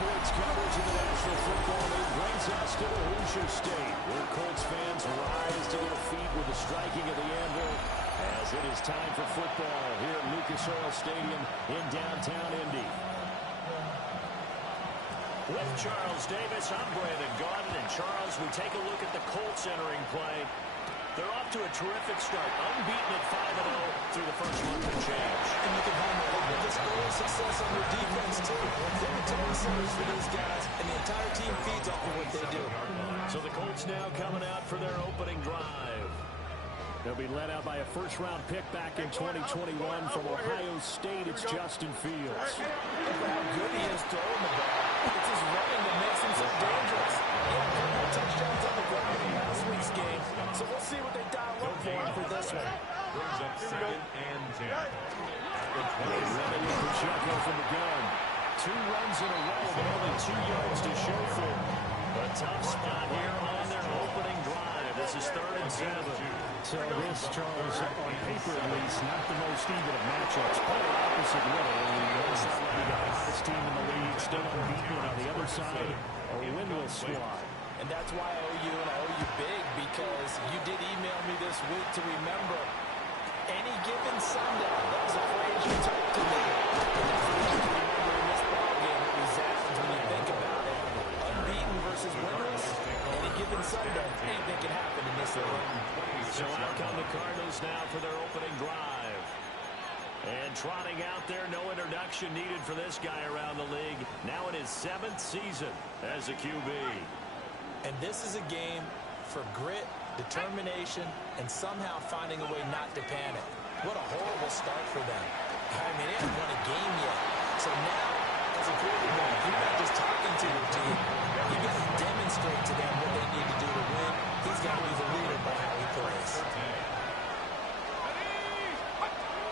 sports coverage of the National Football League brings us to the Hoosier State, where Colts fans rise to their feet with the striking of the anvil, as it is time for football here at Lucas Oil Stadium in downtown Indy. With Charles Davis, I'm Brandon Gaudin, and Charles, we take a look at the Colts entering play. They're off to a terrific start, unbeaten at 5-0 through the first month of change. And you can find a lot of this early success on their defense, too. They're the tone setters for these guys, and the entire team feeds off of what they do. So the Colts now coming out for their opening drive. They'll be led out by a first-round pick back in 2021 from Ohio State. It's Justin Fields. Look at how good he is throwing the ball. It's his running that makes him so dangerous. He had a couple of touchdowns on the ground in last week's game, so we'll see what they dial up for this one. Brings up 2nd and 10. Running with Pacheco from the gun. 2 runs in a row, but only 2 yards to show for him. A tough spot here on their opening drive. This is 3rd and 7. So this, Charles, on paper at least, not the most even of matchups. Polar opposite way. One side will be the hottest team in the league, still unbeaten. On the other side, a winless squad. And that's why I owe you, and I owe you big, because you did email me this week to remember any given Sunday. That was a phrase you told to me. And that's what you can remember in this ballgame. It resounds when you think about it. Unbeaten versus winless. Any given Sunday, anything can happen in this league. So out come the Cardinals now for their opening drive. And trotting out there, no introduction needed for this guy around the league. Now in his 7th season as a QB. And this is a game for grit, determination, and somehow finding a way not to panic. What a horrible start for them. I mean, they haven't won a game yet. So now, as a quarterback, you're not just talking to your team. You've got to demonstrate to them what they need to do to win. He's got to be the leader by how he plays.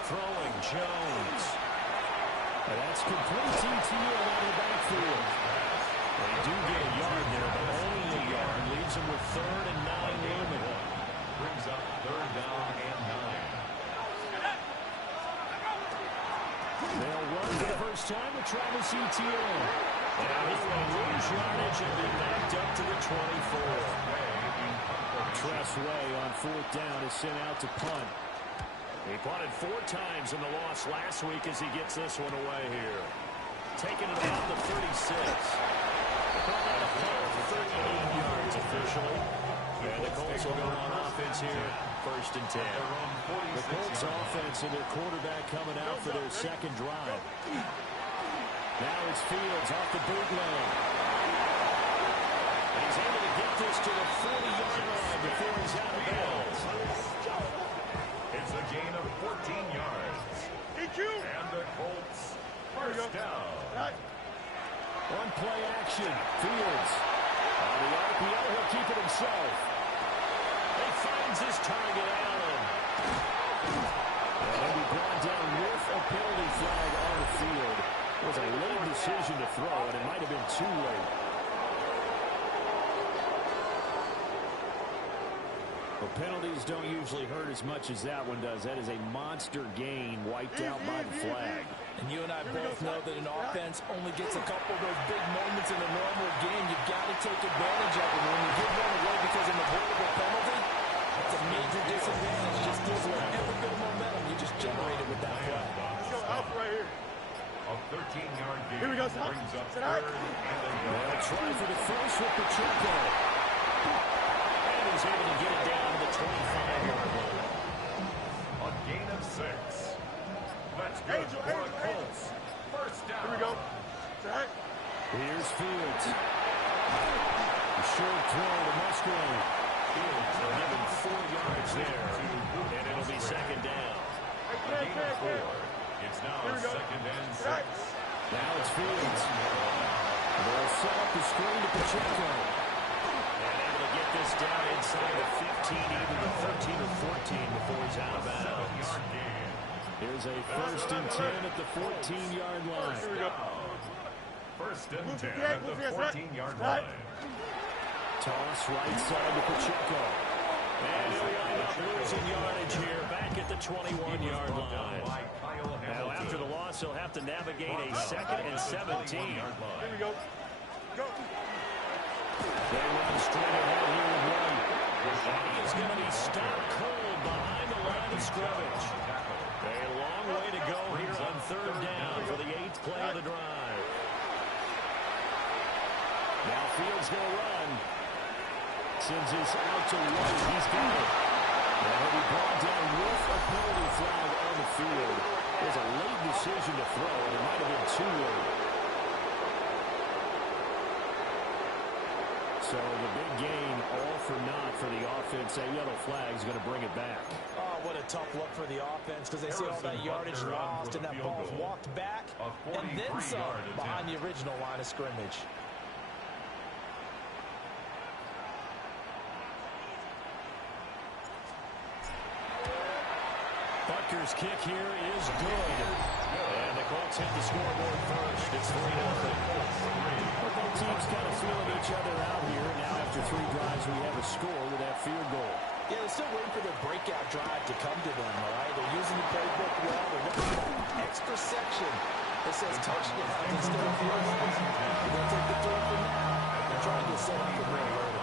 Throwing Jones. And that's complete TTO out of the backfield. They do get a yard there, but only a yard. Leaves them with 3rd and 9 looming. Brings up 3rd down and 9. They'll run for the first time with Travis Etienne. Now he will lose yardage and be backed up to the 24. Tress Way on 4th down is sent out to punt. He punted 4 times in the loss last week as he gets this one away here. Taking it out to 36. Called out a punt for 38 yards officially. And the Colts will go on offense here, 1st and 10. The Colts offense and their quarterback coming out for their 2nd drive. Now it's Fields off the bootleg. And he's able to get this to the 40-yard line before he's out of bounds. It's a gain of 14 yards. And the Colts first down. On play action, Fields. On the RPO, he'll keep it himself. He finds his target, Allen. And he'll be brought down with a penalty flag on the field. It was a late decision to throw, and it might have been too late. Well, penalties don't usually hurt as much as that one does. That is a monster gain wiped out by the flag. And you and I both know that an offense only gets a couple of those big moments in a normal game. You've got to take advantage of it. When you give one away because of an avoidable penalty, that's a major disadvantage. Just gives away every bit of momentum you just generated with that play. Let's go out right here. A 13-yard gain. Here we go, son. Brings up Sit 3rd down. and Try for the first with Pacheco. And he's able to get it down to the 25-yard line. a gain of 6. That's good for the Colts. First down. Here we go. Set. Here's Fields. A short throw to Musgrave. Fields will give him 4 yards there. And it'll be 2nd down. A gain of 4. It's now 2nd and 6. Now it's Fields. They'll set up the screen to Pacheco. And able to get this down inside the 15, even the 13 or 14 before he's out of bounds. Here's a 1st and 10 at the 14-yard line. Here we go. 1st and 10 at the 14-yard line. Toss right side to Pacheco. And he'll wind up losing yardage here back at the 21-yard line. Now after the loss, he'll have to navigate a 2nd and 17. Here we go. Go. They run straight ahead here with one. And he is going to be stopped cold behind the line of scrimmage. A long way to go here on third down for the 8th play of the drive. Now Fields going to run. Sends this out to White. He's got it. And he'll be brought down with a penalty flag on the field. It was a late decision to throw, and it might have been too late. So the big gain, all for naught for the offense. A yellow flag is going to bring it back. Oh, what a tough look for the offense because they see all that yardage lost and that ball's walked back and then some behind the original line of scrimmage. Butker's kick here is good. And the Colts hit the scoreboard first. It's 3-0. Both teams kind of feeling each other out here. Now after 3 drives, we have a score with that field goal. Yeah, they're still waiting for their breakout drive to come to them, all right? They're using the playbook well. They're looking for that extra section that says touchdown instead of field goals. They're going to take the 3 for now and try to get set up for more later.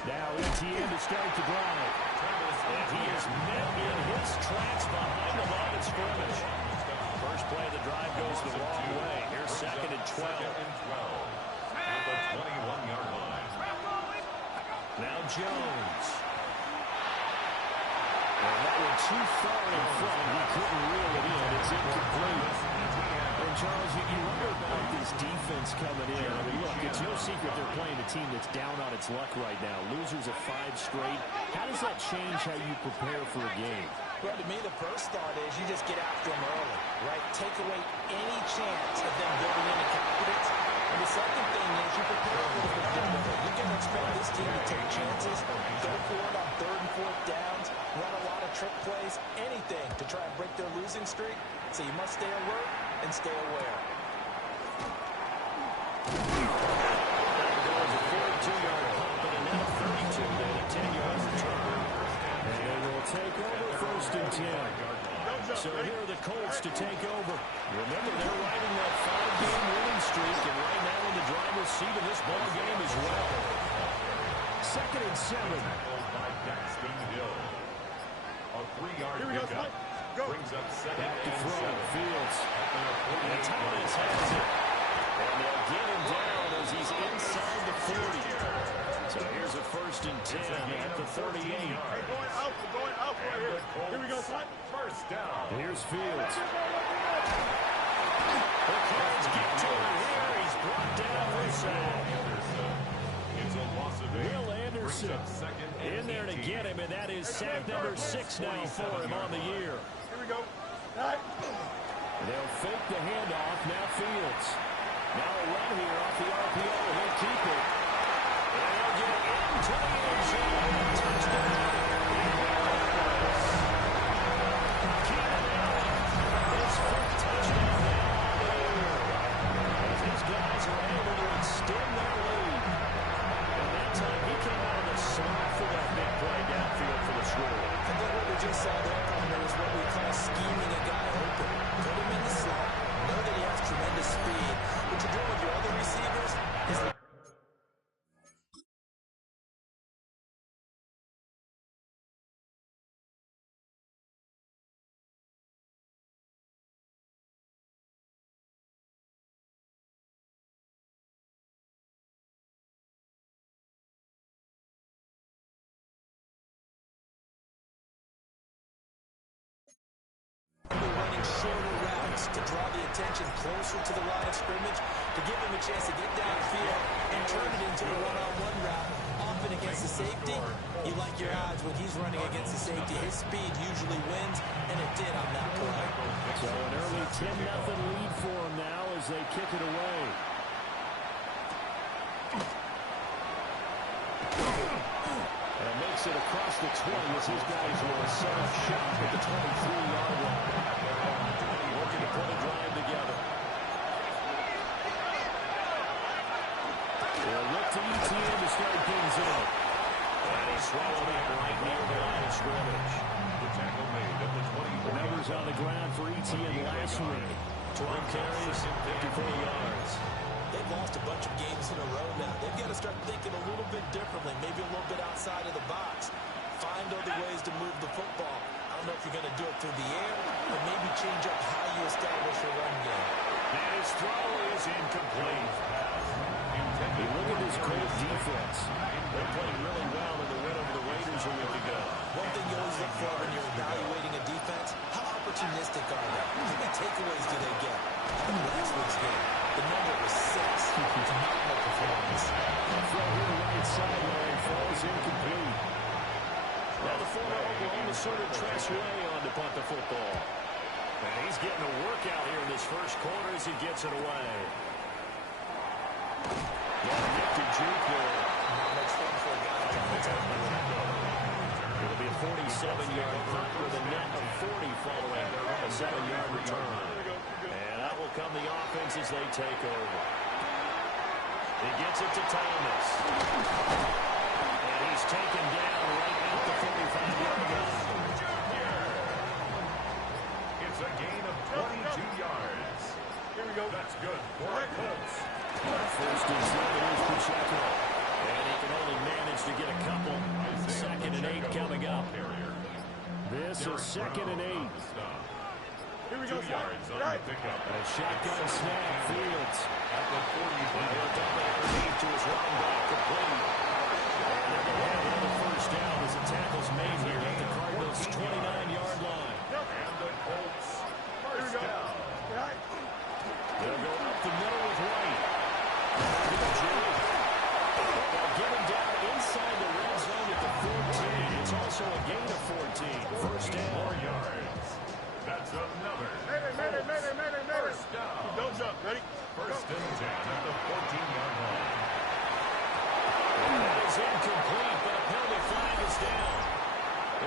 Now ETN to start the drive. And he is met in his tracks behind the line of scrimmage. First play of the drive goes the wrong way. Here's 2nd and 12. At the 21-yard line. Now Jones. And that one too far in front. He couldn't reel it in. It's incomplete. And Charles, you wonder about this defense coming in. I mean, look, it's no secret they're playing a team that's down on its luck right now. Losers of 5 straight. How does that change how you prepare for a game? Well, to me, the first thought is you just get after them early, right? Take away any chance of them building any confidence. And the second thing is you prepare a little bit differently. You can expect this team to take chances, go for it on 3rd and 4th downs, run a lot of trick plays, anything to try and break their losing streak. So you must stay alert and stay aware. That goes a 42-yard pump and now 32 and a 10-yard return. And they will take over 1st and 10. So here are the Colts to take over. Remember, they're riding that 5-game winning streak, and right now in the driver's seat of this ball game as well. 2nd and 7. A 3-yard pickup. Brings up 2nd Back to and throw. 7. Fields. And Thomas has it. And they'll get him down as he's inside the 40. So here's a 1st and 10 at the 38. We're going out. We're going out right here. Here we go, son. First down. Here's Fields. The Colts get to him here. He's brought down for a sack. It's a loss of 8. Will Anderson in there to get him, and that is sack number 6 now for him on the year. Here we go. They'll fake the handoff. Now Fields. Now a run here off the RPO. He'll keep it. And he'll get into the end zone. Touchdown. Keenan Allen. His 5th touchdown now on the year. As his guys are able to extend their lead. And that time he came out of the slot for that big play downfield for the score. I think what we just saw there, Palmer, is what we call scheming a guy open. Put him in the slot. Know that he has tremendous speed. What you're doing with your other receivers is running shorter routes to draw the attention closer to the line of scrimmage, to give him a chance to get downfield and turn it into a one-on-one route. Often against the safety, you like your odds when he's running against the safety. His speed usually wins, and it did on that play. So an early 10-0 lead for them now as they kick it away. And makes it across the 20 as his guys will set up shop at the 23-yard line. Working to put a drive together. They'll look to ETN to start things in. And he swallowed up right near the line of scrimmage. The tackle made at the 20. The numbers on the ground for ETN last week. 12 carries, 54 yards. They've lost a bunch of games in a row now. They've got to start thinking a little bit differently, maybe a little bit outside of the box. Find other ways to move the football. I don't know if you're going to do it through the air, or maybe change up how you establish your run game. And his throw is incomplete. You look at this Colts defense. They played really well in the win over the Raiders a week ago. One thing you always look for when you're evaluating a defense, how opportunistic are they? How many takeaways do they get? In last week's game, the number was 6. Phenomenal performance. Throw here right sideline falls incomplete. Now the former Oklahoma Sooner Tress Way on to punt the football. And he's getting a workout here in this first quarter as he gets it away. Gifted juke there. Not much fun for a guy like that. It'll be a 47-yard punt with a net of 40 following a 7-yard return. And out will come the offense as they take over. He gets it to Thomas. And he's taken down right at the 45-yard line. It's a gain of 22 yards. Here we go. That's good for the Colts. First and 7 is Pacheco. And he can only manage to get a couple. 2nd and 8 coming up. This is 2nd and 8. Here we go. 2 yards on the pickup. A shotgun snap, Fields. At the 45. Worked up underneath to his running back, complete. And they're going to have another first down as the tackle's made here at the Cardinals' 29-yard line. And the Colts first down. They'll go up the middle with White. They'll get him down inside the red zone at the 14. It's also a gain of 14. First down. 4 yards. That's another. Mayday. First down. Don't jump. Ready? First and 10 at the 14-yard line. That is incomplete, but a penalty flag is down.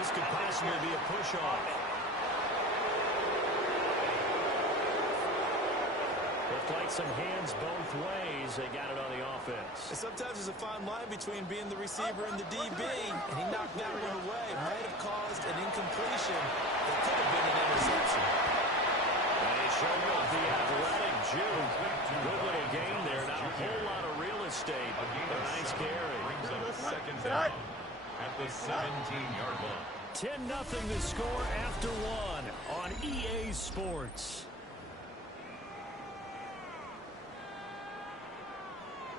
This could possibly be a push-off. Looked like some hands both ways. They got it on the offense. Sometimes there's a fine line between being the receiver and the DB, and he knocked that one away. Might have caused an incompletion that could have been an interception. And he showed off the athletic juke. Good little gain there. Not a whole lot of real estate. A nice carry. Brings up second down at the 17-yard line. 10-0 the score after 1 on EA Sports.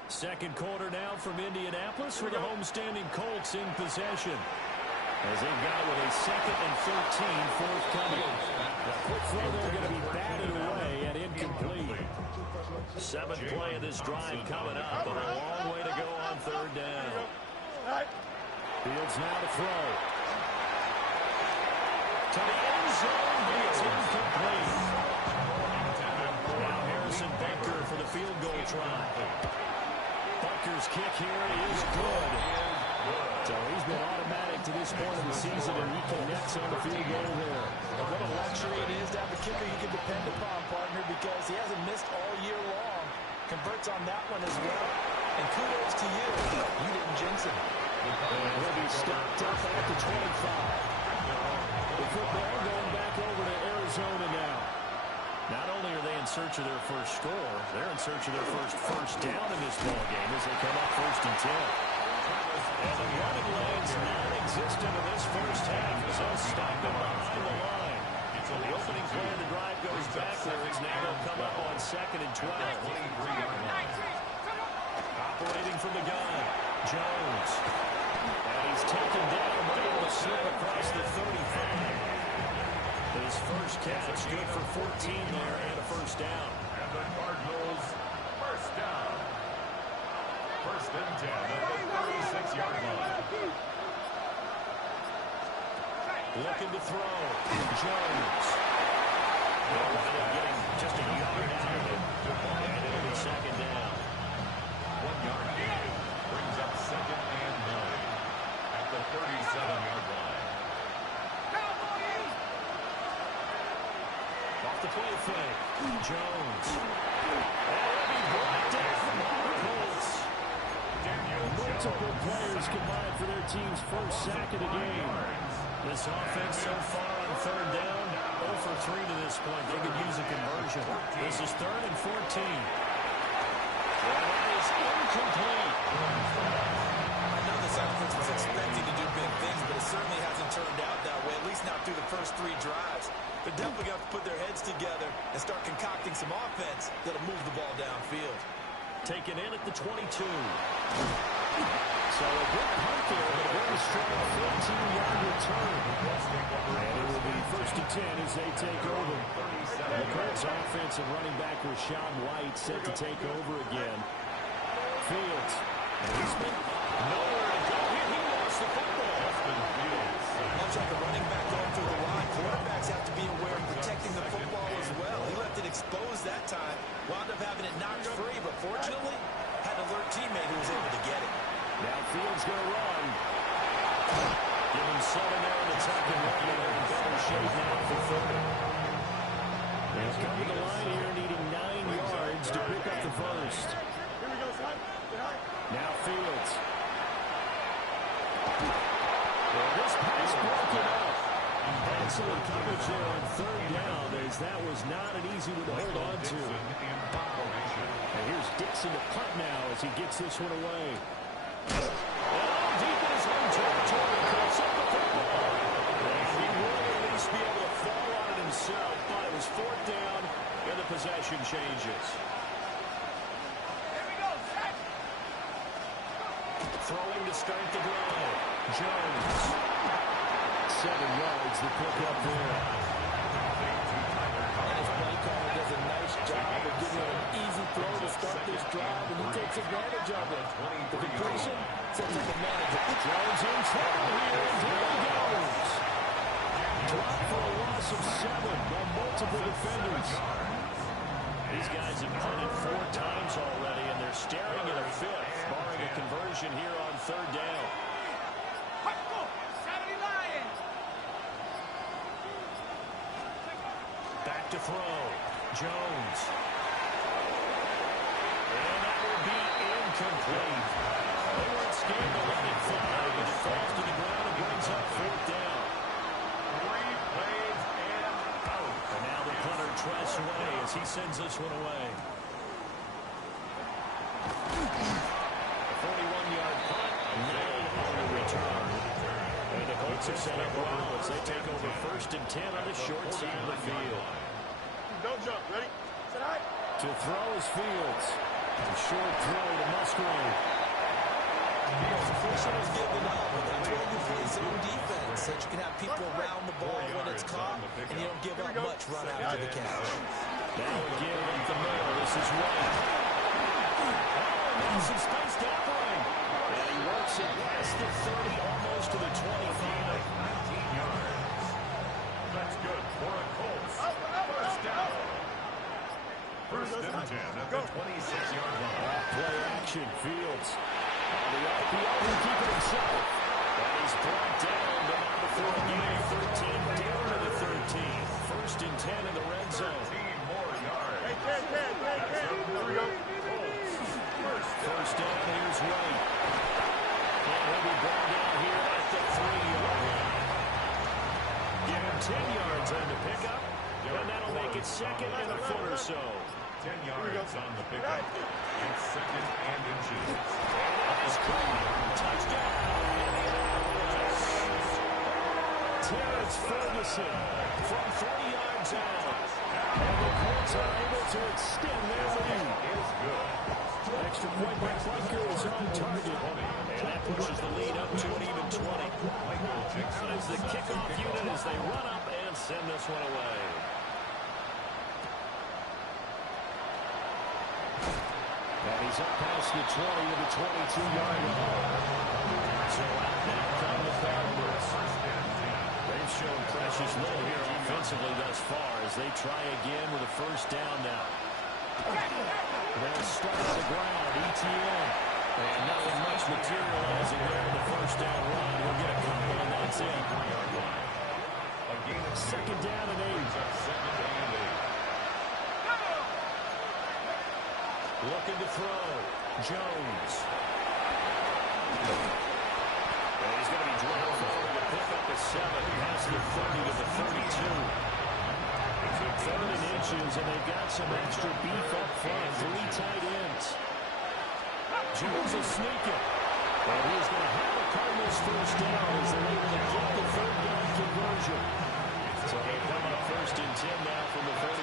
Second quarter now from Indianapolis with the homestanding Colts in possession. As they've got with a 2nd and 13 forthcoming. The quick throw there going to be batted away and incomplete. 7th play of this drive coming up, but a long way to go on 3rd down. Fields now to throw. To the end zone, but it's incomplete. Now Harrison Baker for the field goal try. Baker's kick here is good. So he's been automatic to this point of the season, and he connects on the field goal there. And what a luxury it is to have a kicker you can depend upon, partner, because he hasn't missed all year long. Converts on that one as well. And kudos to you. You didn't jinx him. He'll be stopped up at the 25. The football going back over to Arizona now. Not only are they in search of their first score, they're in search of their first down in this ballgame as they come up 1st and 10. And the running lane's non-existent in this first half as they'll stop them behind the line. So the opening play of the drive goes backwards. Now they'll come up on 2nd and 12. Operating from the gun, Jones. And he's taken down, but able to slip across the 35. His first catch, good for 14 there and a first down. And the Cardinals first down. 1st and 10 at the 36-yard line. Looking to throw. Jones. They'll wind up getting just a yard out of it. And it'll be 2nd down. 1-yard gain brings up 2nd and 9 at the 37-yard line. Off the play fake. Jones. And it'll be brought down by the Colts. Multiple players combined for their team's first sack of the game. This offense so far on 3rd down, 0 for 3 to this point. They could use a conversion. This is 3rd and 14. And that is incomplete. I know this offense was expecting to do big things, but it certainly hasn't turned out that way, at least not through the first 3 drives. They're definitely going to have to put their heads together and start concocting some offense that'll move the ball downfield. Taken in at the 22. So a good punt there, but a very strong 14-yard return. And it will be 1st and 10 as they take over. The Colts offense and running back Rashawn White set to take over again. Fields. And he's been nowhere to go here. He lost the football. Much like a running back going through the line, quarterbacks have to be aware of protecting the football as well. He left it exposed that time, wound up having it knocked free, but fortunately, had an alert teammate who was able to get it. Now Fields going to run. Give him 7 there in the second run. They're in better shape now for 30. They'll come to the line here needing 9 yards to pick up the first. Here we go, son. Now Fields. Well, this pass broken up. Excellent coverage there on 3rd down, as that was not an easy one to hold on to. And here's Dixon to punt now as he gets this one away. Deep in his own territory, cuts up the football. And he will at least be able to fall on it himself, but it was 4th down, and the possession changes. Here we go, set. Throwing to start the drive. Jones. 7 yards to pick up there. And his play caller does a nice job of giving him an easy throw to start this drive, and he takes advantage of it. The completion sets up the manager. Jones in trouble here, and here he goes. Dropped for a loss of 7 by multiple defenders. These guys have punted 4 times already, and they're staring at a 5th, barring a conversion here on 3rd down. Back to throw. Jones. And that will be incomplete. They weren't scared to let it fly, but it falls to the ground and brings up 4th down. 3 plays and out. And now the punter trusts away as he sends this one away. A 41-yard punt, 9 on the return. And the Colts are set up well as they take over 1st and 10 on the short side of the field. Don't jump. Ready? Set high. To throw is Fields. A short throw to Musgrave. The first one was given up, but they told you play zone defense, so that you can have people around the ball when it's caught, and you don't give up much run after the catch. Now again up the middle. This is White. Now some space to operate. And he works it past the 30, almost to the 25. 19 yards. That's good for a Colts. First down. 1st and 10 at the 26-yard line. Play action. Fields. On the RPO, he'll keep it himself. And he's brought down to now before a game 13, down to the 13. 1st and 10 in the red zone. 13 more yards. Hey, 10. Here we go. First down, here's White. And he'll be brought down here at the 3-yard line. Give him 10 yards on the pickup, and that'll make it 2nd and a foot or so. 10 yards on the pickup. It's 2nd and inches. And that is caught. Touchdown, Indianapolis. Terrence Ferguson from 30 yards out. And the Colts are able to extend their lead. Is good. Extra point by Bunker is on target. And that pushes the lead up to an even 20. As the kickoff unit as they run up and send this one away. And he's up past the 20 to the 22-yard line. So out now come the Cardinals. They've shown precious little here offensively thus far as they try again with a 1st down now. They'll start on the ground, ETN. And nothing much materializing there in the 1st down run. We'll get a couple and that's it. 2nd down and 8. Looking to throw. Jones. And he's going to be drawn forward to pick up a 7. Past the 30 to the 32. Jones, and they've got some extra beef up front. 3 tight ends. Jones will sneak it. And he's going to have a Cardinals first down as they're able to get the third down conversion. So they come up 1st and 10 now from the 33.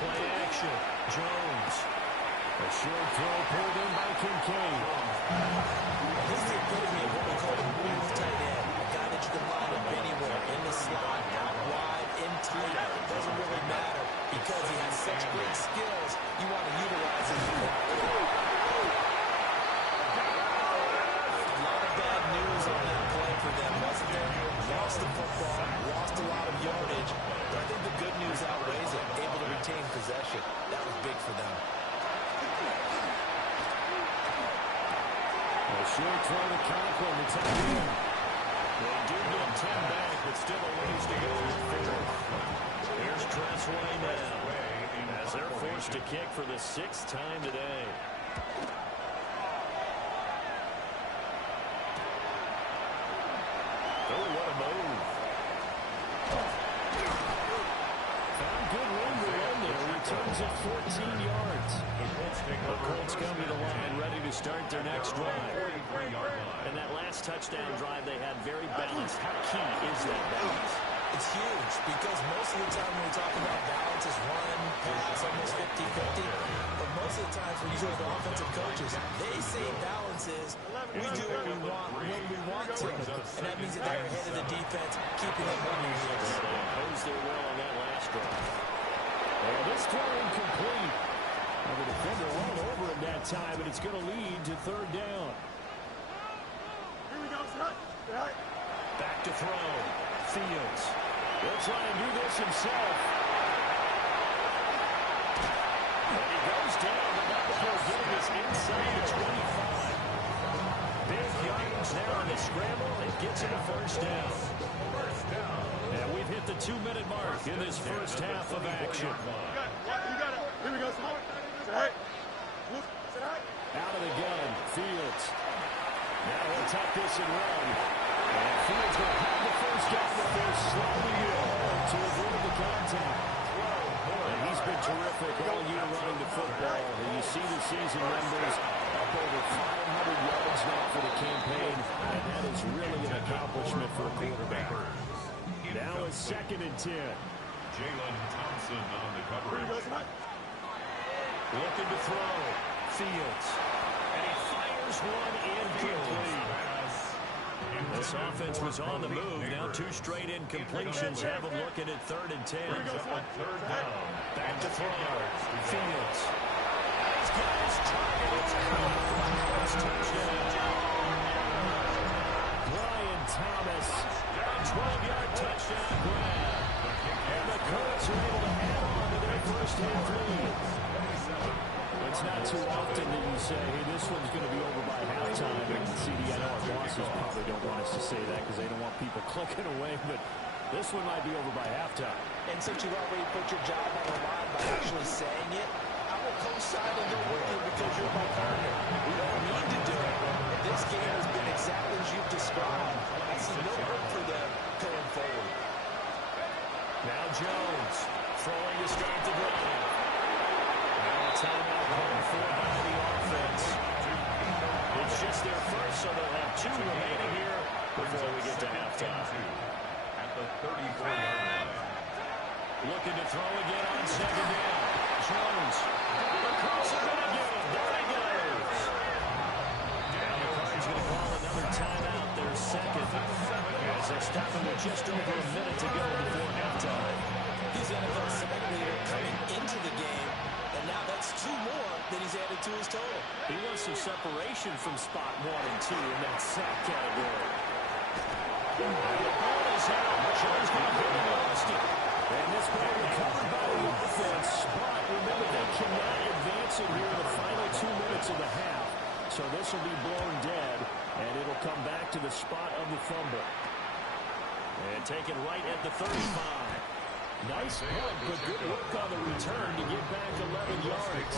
Play action. Jones. A short throw pulled in by Kincaid. This is the epitome of what we call a move tight end. A guy that you can line up anywhere, in the slot, out wide, in tight. It doesn't really matter because he has such great skills. You want to utilize him. A lot of bad news on that play for them, wasn't there? Lost the football, lost a lot of yardage. But I think the good news outweighs it. Able to retain possession. That was big for them. A short throw to Conklin, the tight end. They do get 10 back, but still a ways to go. Here's Tressway now, as they're forced to kick for the 6th time today. Oh, what a move. Found good room to run there. Returns at 14 yards. The Colts come to the line, ready to start their next drive. And that last touchdown drive they had very balanced. How key is that balance? It's huge because most of the time when we talk about balance is run, pass, almost 50-50. But most of the times when you go to offensive coaches, they say balance is we do what we want when we want to. And that means that they're ahead of the defense, keeping them on their heels. They imposed their will on that last drive. And this throw incomplete. Well, the defender went over it that time, but it's going to lead to 3rd down. Here we go, set. Back to throw. Fields. He'll try and do this himself. And he goes down, but not before getting us inside the 25. Big yardage there on the scramble and gets him a 1st down. And we've hit the 2-minute mark in this first half of action. You got it. Here we go, set. Set. Look, set. Out of the gun, Fields. Now he'll tuck this and run. And Fields will have the 1st down, but they're slowly to avoid the contact. And he's been terrific all year running the football. And you see the season numbers up over 500 yards now for the campaign. And that is really an accomplishment for a quarterback. Now it's 2nd and 10. Jalen Thompson on the Here we go, coverage. set. Looking to throw. Fields. And he fires one incomplete. This offense was on the move. Now 2 straight incompletions have them looking at 3rd and 10. Third down. Back to throw. Fields. He's got his target. It's caught for the first touchdown. Brian Thomas. A 12-yard touchdown grab. And the Colts are able to add on to their first half lead. It's not too often that you say, hey, this one's going to be over by halftime. And CD, I know our bosses probably don't want us to say that because they don't want people clicking away, but this one might be over by halftime. And since you've already put your job on the line by actually saying it, I will co-sign and go with you because you're my partner. We don't need to do it. And this game has been exactly as you've described. I see no hope for them going forward. Now Jones throwing to start the drive. Now a timeout called for by the offense. It's just their first, so they'll have 2 remaining here before we get to halftime. At the 34-yard line. Looking to throw again on 2nd down. Jones. Across the middle again. There he goes. Now the Cards going to call another timeout. Their 2nd. As they stop him with just over a minute to go before halftime. He's NFL sack leader coming into the game, and now that's 2 more that he's added to his total. He wants some separation from spot 1 and 2 in that sack category. The ball is out. Jones going to hit him lost it. And this ball recovered by the offense. But remember, they cannot advance it here in the final 2 minutes of the half. So this will be blown dead, and it'll come back to the spot of the fumble. And taken right at the 35. Nice punt, but good work on the return to get back 11 yards.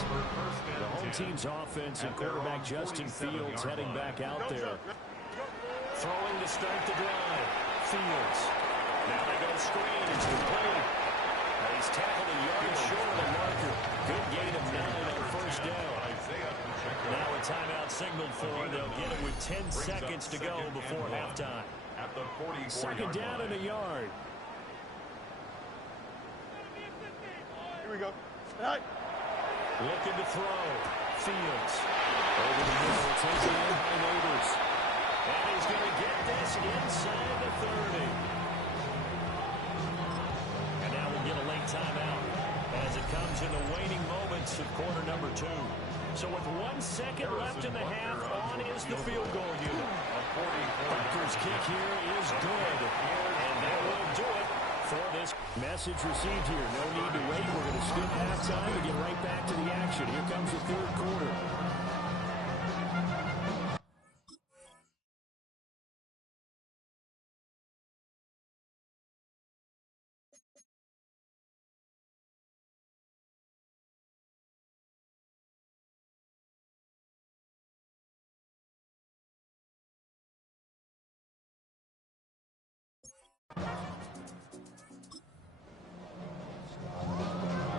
The home team's offense and quarterback Justin Fields heading back out there. Throwing to start the drive. Fields. Now they go screen. It's complete. He's tackled a yard short of the marker. Good gain of 9 on first down. Now a timeout signaled for. They'll get it with 10 seconds to go before halftime. At the 44 Second down and a yard. Here we go. Hey. Looking to throw. Fields. Over the middle. Taken in by Neighbors. And he's going to get this inside the 30. And now we'll get a late timeout as it comes in the waning moments of quarter number 2. So with 1 second left in the half, on is the field goal unit. Butker's kick here is good. And that will do it for this. Message received here. No need to wait. We're going to skip halftime and get right back to the action. Here comes the third quarter.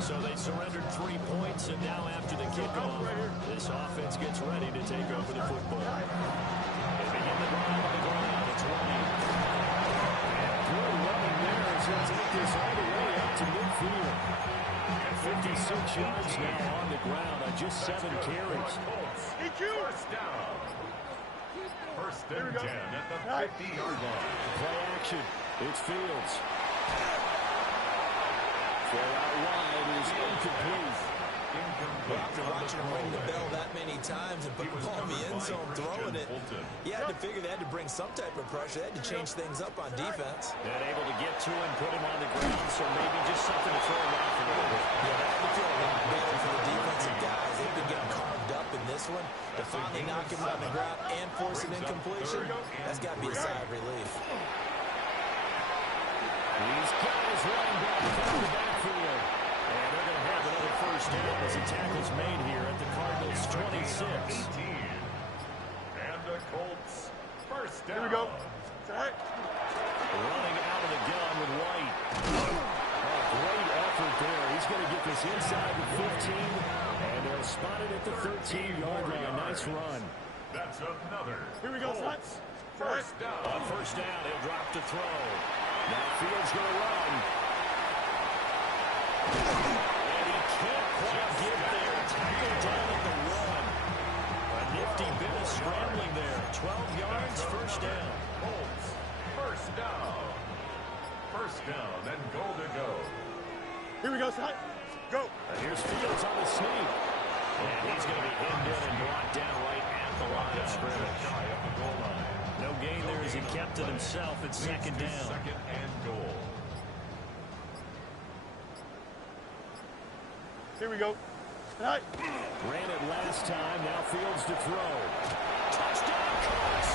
So they surrendered 3 points, and now after the kickoff, this offense gets ready to take over the football. They begin the drive on the ground. It's running. And good running there as he'll take this all the way up to midfield. 56 yards now on the ground on just 7 carries. First down. First and 10 at the 50-yard line. Play action. It's Fields. Throw out wide is incomplete. After watching him ring the bell that many times and put the ball in the end zone throwing it, you had to figure they had to bring some type of pressure. They had to change things up on defense. And able to get to him, put him on the ground, so maybe just something to throw him off a little bit. Yeah, that had to feel a little better for the defensive guys. They've been getting carved up in this one. To finally knock him on the ground and force an incompletion, that's got to be a sigh of relief. He's got his running back out of the backfield. And they're going to have another first down as the tackle's made here at the Cardinals' 26. And the Colts first down. Here we go. Hey. Running out of the gun with White. Oh, great effort there. He's going to get this inside the 15. And they'll spot it at the 13-yard line. Nice run. That's another. Here we go, Colts first down. On first down, he'll drop to throw. Now Fields going to run. And he can't quite get there. Tackled down at the 1. A nifty bit of scrambling there. 12 yards, first down. Colts first down. First down and goal to go. Here we go, son. Go. And here's Fields on the sneak. And he's going to be hemmed in and brought down right at the line of scrimmage. No gain there as he kept it himself at second down. Second and goal. Here we go. Hey. Ran it last time. Now Fields to throw. Touchdown, Colts.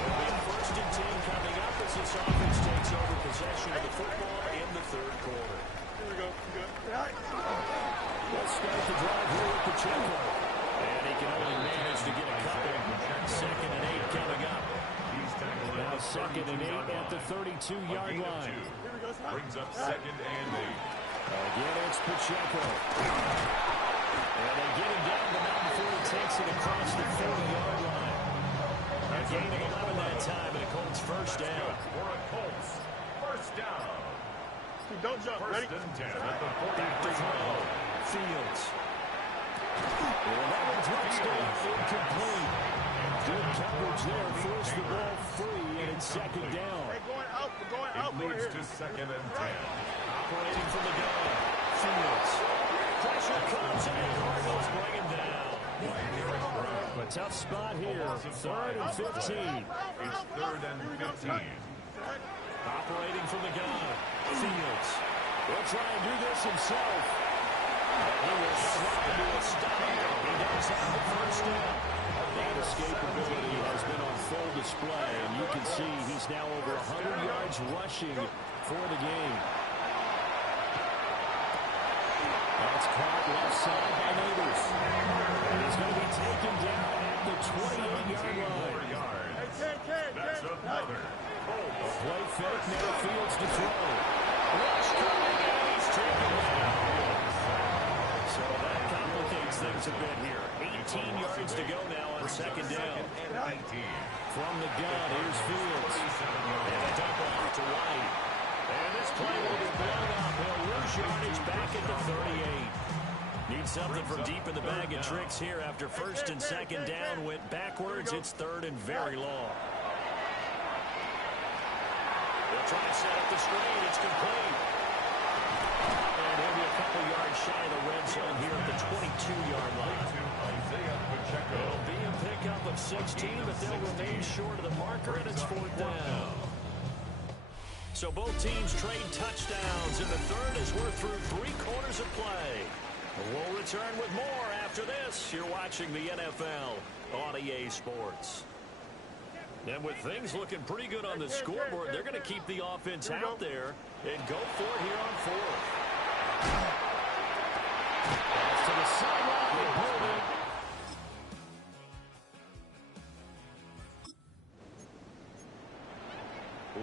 It'll be a first and 10 coming up as this offense takes over possession of the football in the third quarter. Here we go. Good. Hey. Let's start the drive here with Pacheco. And he can only manage to get a couple. Second and 8 coming up. Now second and 8 at the 32-yard line. Here we go, son. Brings up second and 8. Again, it's Pacheco. And they get him down the mountain before he takes it across the 40-yard line. A gain of 11 that time, and a Colts first down. For a Colts first down. Don't jump. First Ready? and 10 at the Back to 40-yard throw. line. Fields. Well, that one's touchdown, incomplete. Good coverage there. Forced the ball free, and it's second down. Hey, going out. We're going out. It leads to second and 10. Operating from the gun. Fields. Pressure comes, and the Cardinals bring him down. A tough spot here. Third and 15. It's third and 15. Operating from the gun. Fields. Will try and do this himself. He will slide to a stop. He does have the first down. That escapability has been on full display, and you can see he's now over 100 yards rushing for the game. That's caught left side by Neighbors. And he's going to be taken down at the 28-yard line. That's another. A play fake, now Fields to throw. Rush coming, and he's taken down. So that complicates things a bit here. 18 yards to go now on second down. From the gun, here's Fields. And a dump off to White. And this play will be blown up. He'll lose yardage back at the 38. Need something from deep in the bag of tricks here after first and second down went backwards. It's third and very long. They'll try to set up the screen. It's complete. And he'll be a couple yards shy of the red zone here at the 22-yard line. It'll be a pickup of 16, but they'll remain short of the marker, and it's fourth down. So both teams trade touchdowns in the third as we're through 3 quarters of play. We'll return with more after this. You're watching the NFL on EA Sports. And with things looking pretty good on the scoreboard, they're going to keep the offense out there and go for it here on fourth. Pass to the sideline and hold it.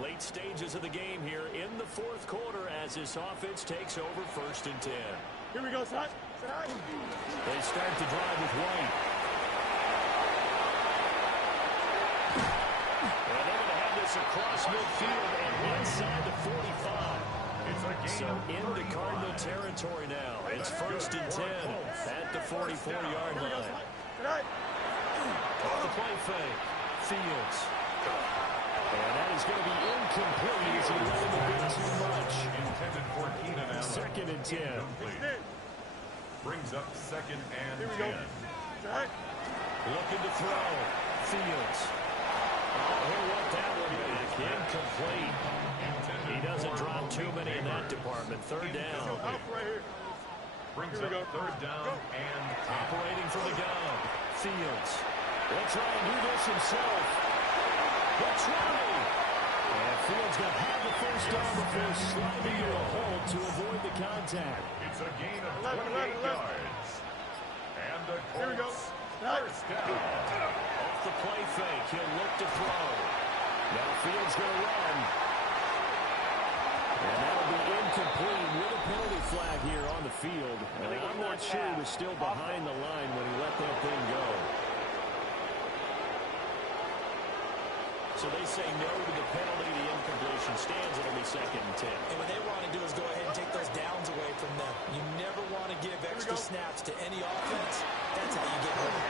Late stages of the game here in the fourth quarter as this offense takes over first and 10. Here we go, son. They start to drive with White. And they're going to have this across midfield and inside the 45. So into Cardinal territory now. It's first and 10 at the 44-yard line. Off the play fake. Fields. And that is going to be incomplete as he let him a bit too much. Second and 10. Brings up second and 10. Looking to throw. Fields. Oh, he'll let that one back. Incomplete. He doesn't drop too many in that department. Third down. Brings up third down and operating from the gun. Fields. Will try and do this himself. Will try. And Fields going to have the first down before sliding to a hold to avoid the contact. It's a gain of 28 yards. And the Colts first down. Off the play fake, he'll look to throw. Now Fields going to run. And that'll be incomplete with a penalty flag here on the field. And I'm not sure he was still behind the line when he let that thing go. So they say no to the penalty. The incompletion stands. It'll be second and 10. And what they want to do is go ahead and take those downs away from them. You never want to give extra snaps to any offense. That's how you get hurt.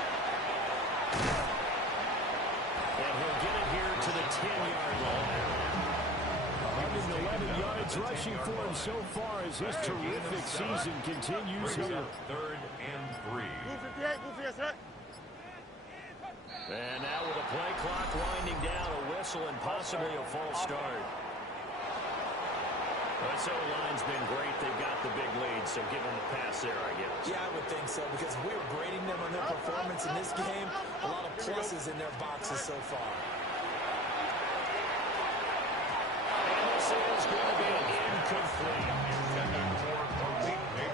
And he'll get it here to the 10-yard line. 111 yards rushing for him so far as his terrific season continues here. Third and 3. And now with a play clock winding down, a whistle and possibly a false start. This O-line's been great. They've got the big lead, so give them the pass there, I guess. Yeah, I would think so, because if we were grading them on their performance in this game, a lot of pluses in their boxes so far. And this is going to be incomplete.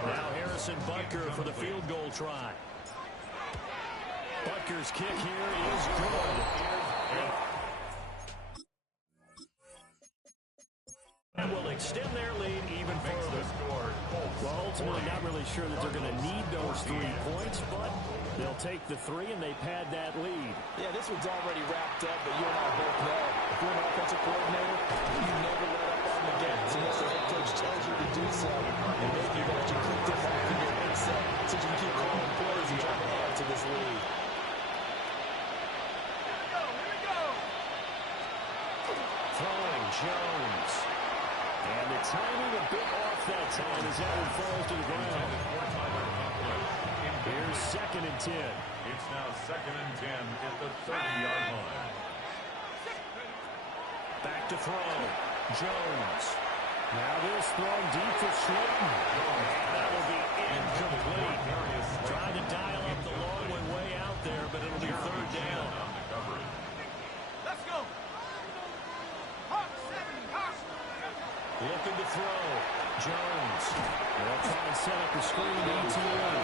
Now Harrison Butker for the field goal try. Butker's kick here is good. And will extend their lead even further. Well, ultimately, not really sure that they're going to need those 3 points, but they'll take the 3 and they pad that lead. Yeah, this one's already wrapped up, but you and I both know if you're an offensive coordinator, you never let up on the gas unless the head coach tells you to do so. And maybe you've actually clicked them off in your headset so you can keep calling plays and trying to add to this lead. Throwing Jones. And the timing a bit off that time as that one falls to the ground. Here's second and 10. It's now second and 10 at the 30-yard line. Back to throw. Jones. Now this thrown deep for Slayton. That will be incomplete. Trying to dial up the long one way out there, but it'll be third down. Let's go. Looking to throw. Jones. They'll try and set up the screen to ETN.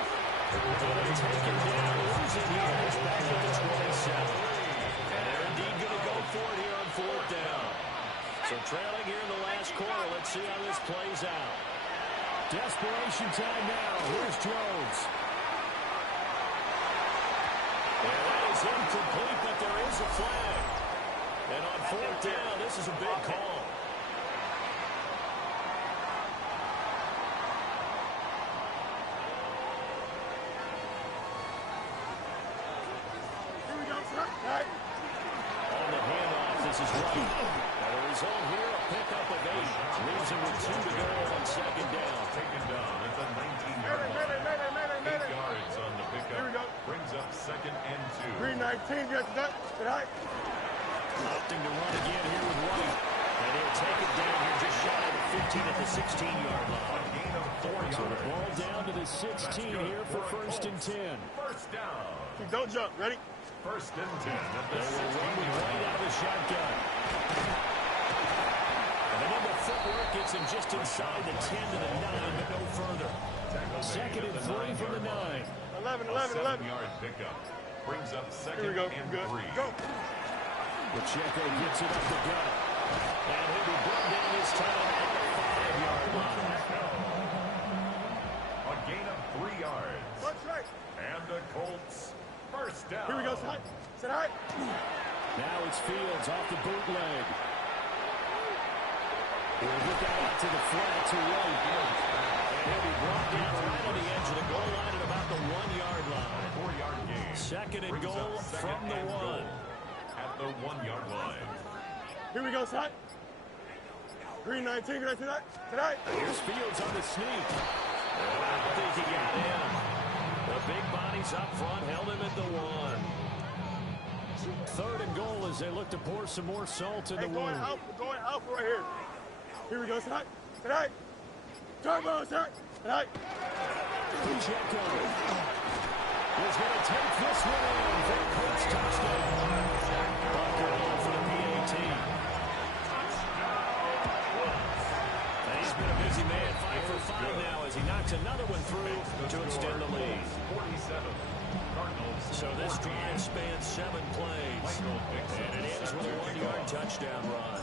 They'll take him down. Losing yards back at the 20. Desperation time now. Here's Jones. And that is incomplete, but there is a flag. And on fourth down, this is a big call. On the handoff, this is White. And the result here, a pickup of 8. Leaves him with 2 to go on second down. Taken down at the 19-yard line. 8 yards on the pickup. Brings up second and 2. 319, get that. Opting to run again here with White. And he'll take it down here just shy of the 15 at the 16-yard line. A gain of 4 yards. So the ball down to the 16 here for first and 10. First down. Don't jump. Ready? First and 10 at the They will run with 16-yard White out of the shotgun. And another footwork gets him just inside the 10 to the 9, but no further. Second and 3 from the 9. 11. 7-yard pickup. Brings up second Here we go. and Good. 3. Go. Pacheco gets it up the gut. And he'll be brought down this time at the 5-yard line. A gain of 3 yards. That's right. And the Colts first down. Here we go. Sit high. Now it's Fields off the bootleg. He'll get that out to the flat to White. And he'll be brought down right on the edge of the goal line at about the 1-yard line. 4-yard gain. Second and Brings goal up second from the and 1. goal at the 1-yard line. Here we go. Sit. 319. Get to that. Tonight. Here's Fields on the sneak. I think he got in. The big bodies up front held him at the 1. Third and goal as they look to pour some more salt in the Going wound. alpha right here. Here we go. Tonight. Turbo. Tonight. Pacheco is going to take this one in for a Colts touchdown. Bunker on for the PAT. He's been a busy man, 5 for 5 now as he knocks another one through to extend the lead. 47. Cardinals. So this drive spans 7 plays, and it ends with a 1-yard touchdown run.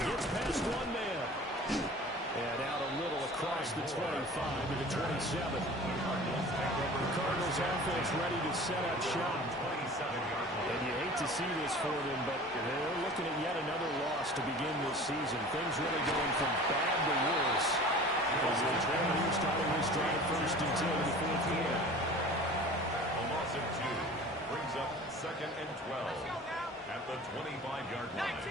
Gets past one man. And out a little across the 25 to the 27. The Cardinals offense ready to set up shop. And you hate to see this for them, but they're looking at yet another loss to begin this season. Things really going from bad to worse as the Travelers starting this drive first and 10 in the fourth quarter. A loss of 2 brings up second and 12 at the 25-yard line.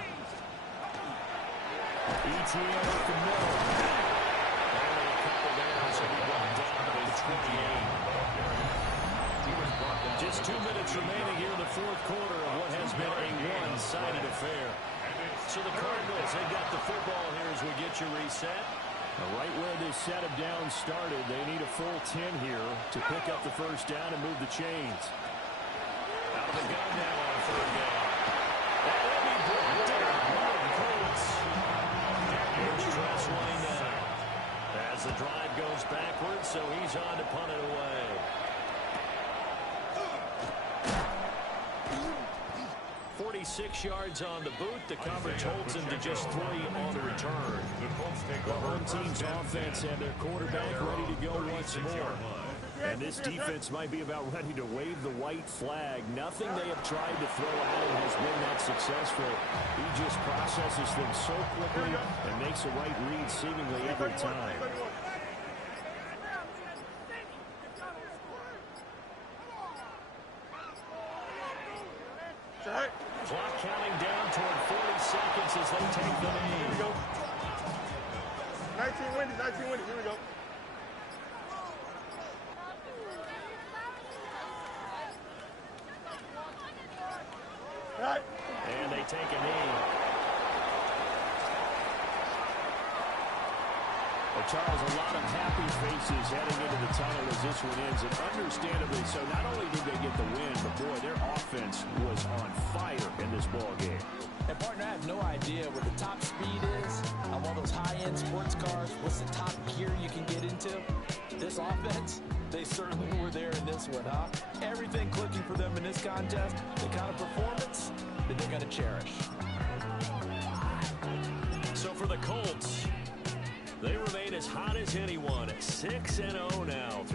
ETN up the middle. Only a couple there, so he went down to the 28. Just 2 minutes remaining here in the fourth quarter of what has been a one-sided affair. So the Cardinals, they got the football here as we get you reset. Right where this set of downs started, they need a full 10 here to pick up the first down and move the chains. Out of the gun now on third down. And he'll be brought down by the Colts. Here's Tressway now. As the drive goes backwards, so he's on to punt it away. 46 yards on the boot. The coverage holds him to just 3 on the return. The home team's offense and their quarterback ready to go once more. And this defense might be about ready to wave the white flag. Nothing they have tried to throw at him has been that successful. He just processes things so quickly and makes the right read seemingly every time. Clock counting down toward 40 seconds as they take the lead. Here we go. 19 Wendy's. Here we go. Right. And they take a knee. Well, Charles, a lot of happy faces heading into the tunnel as this one ends, and understandably so. Not only did they get the win, but boy, their offense was on fire in this ball game. And partner, I have no idea what the top speed is on one of those high-end sports cars. What's the top gear you can get into? This offense, they certainly were there in this one, huh? Everything clicking for them in this contest, the kind of performance that they going to cherish. So for the Colts, they remain as hot as anyone at 6-0 now.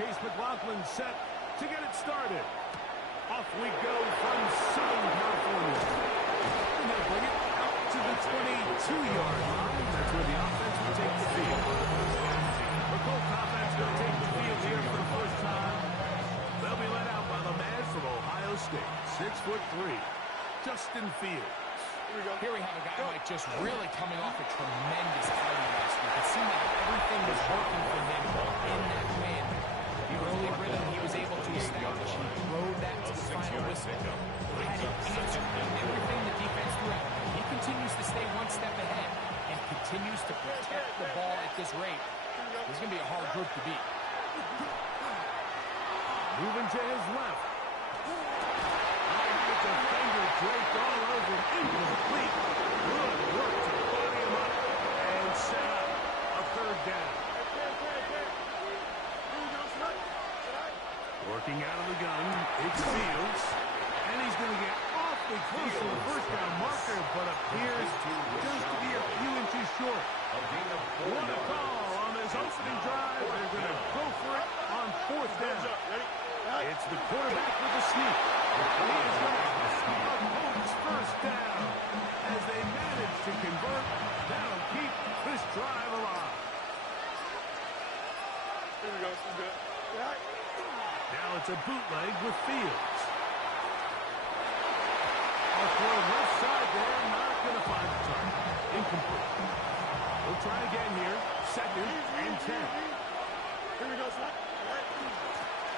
Chase McLaughlin set to get it started. Off we go from Southern California. And they'll bring it out to the 22-yard line. That's where the offense will take the field. The Colts offense will take the field here for the first time. They'll be led out by the man from Ohio State, 6'3", Justin Fields. Here we have a guy, Mike, just really coming off a tremendous outing last week. It seemed like everything was working for him in that win. The early rhythm he was able to establish, he rode that to the final whistle. He had an answer in everything the defense threw at him. He continues to stay one step ahead and continues to protect the ball at this rate. This is going to be a hard group to beat. Moving to his left. Defender draped all over him, incomplete. Good work to body him up and set up a third down. Working out of the gun, it's Fields, and he's going to get awfully close to the first down marker, but appears just to be a few inches short. What a call on this opening drive. They're going to go for it on fourth down. It's the quarterback with the sneak. He is going to have a Colts first down as they manage to convert. That'll keep this drive alive. Here we go. Good. Now it's a bootleg with Fields. Off the left side there, not going to find the target. Incomplete. We'll try again here. Second and 10. Here we go, son.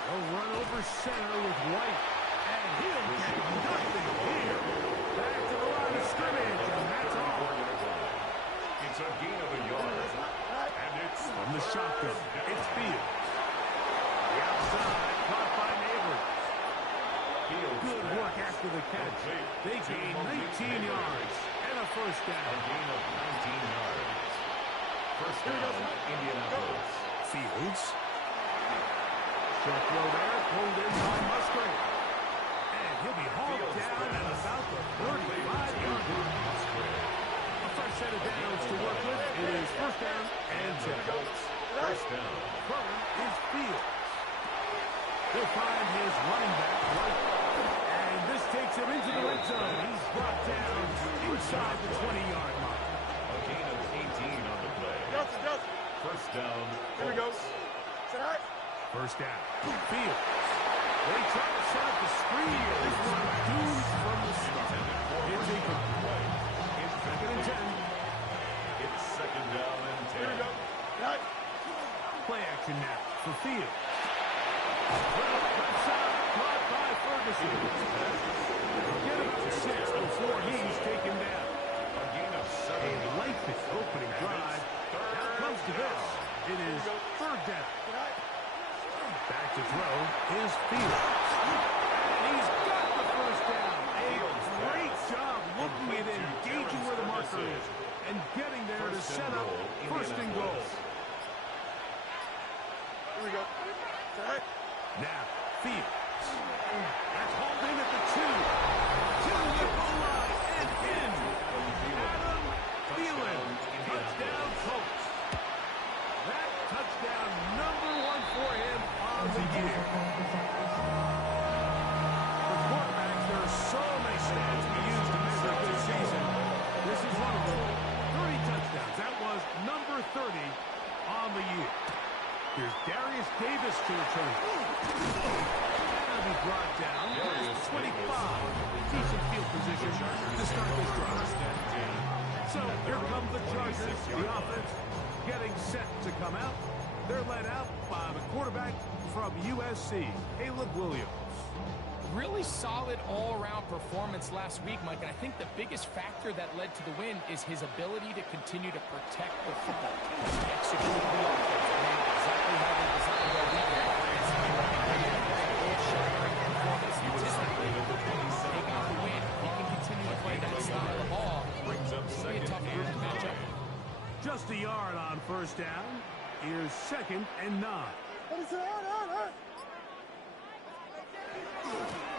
They'll run over center with White. And he'll get nothing here. Back to the line of scrimmage, and that's all. It's a gain of a yard. And it's From the shotgun, it's Fields. The outside, caught by Neighbors. Good work after the catch. They gain 19 yards and a first a down. gain of 19 yards. First down, Indianapolis. Fields. Short throw there, pulled in by Musgrave. And he'll be hauled down at about the 35-yard line. A fresh set of downs to work with. It is first down and 10. First down. Current is Fields. He'll find his running back, White. And this takes him into the red zone. He's brought down inside the 20-yard line. A gain of 18 on the play. Justin. First down. Here we go. Set. First down. Fields. They try to set up the screen. This one doomed from the start. It's incomplete. It's second and 10. It's second down and 10. Here we go. Set. Play action now for Fields. Left side, caught by Ferguson. Get him to 6 before he's taken down. A gain of A 7. lengthy opening drive. Now comes to this. It is third down. Back to throw is Fields. And he's got the first down. A great job looking at it, engaging where the marker is, and getting there to set up first and goal. Here we go. Set. Now, Fields. That's hauled in at the 2. To the goal line and in. Adam Thielen. Touchdown Colts. That touchdown number 1 for him on the year. For quarterbacks, there are so many stats we use to measure a good season. This is one of them. 30 touchdowns. That was number 30 on the year. Here's Darius Davis to return. That'll be brought down. Past 25. Decent field position to start this drive. So here come the Chargers. The offense getting set to come out. They're led out by the quarterback from USC, Caleb Williams. Really solid all-around performance last week, Mike, and I think the biggest factor that led to the win is his ability to continue to protect the football. Execute the offense. Exactly how they designed their weekend. Statistically, taking out the win, he can continue to play that style of ball. Brings up It's going to be a tough group to match up. Just a yard on first down. Here's second and 9.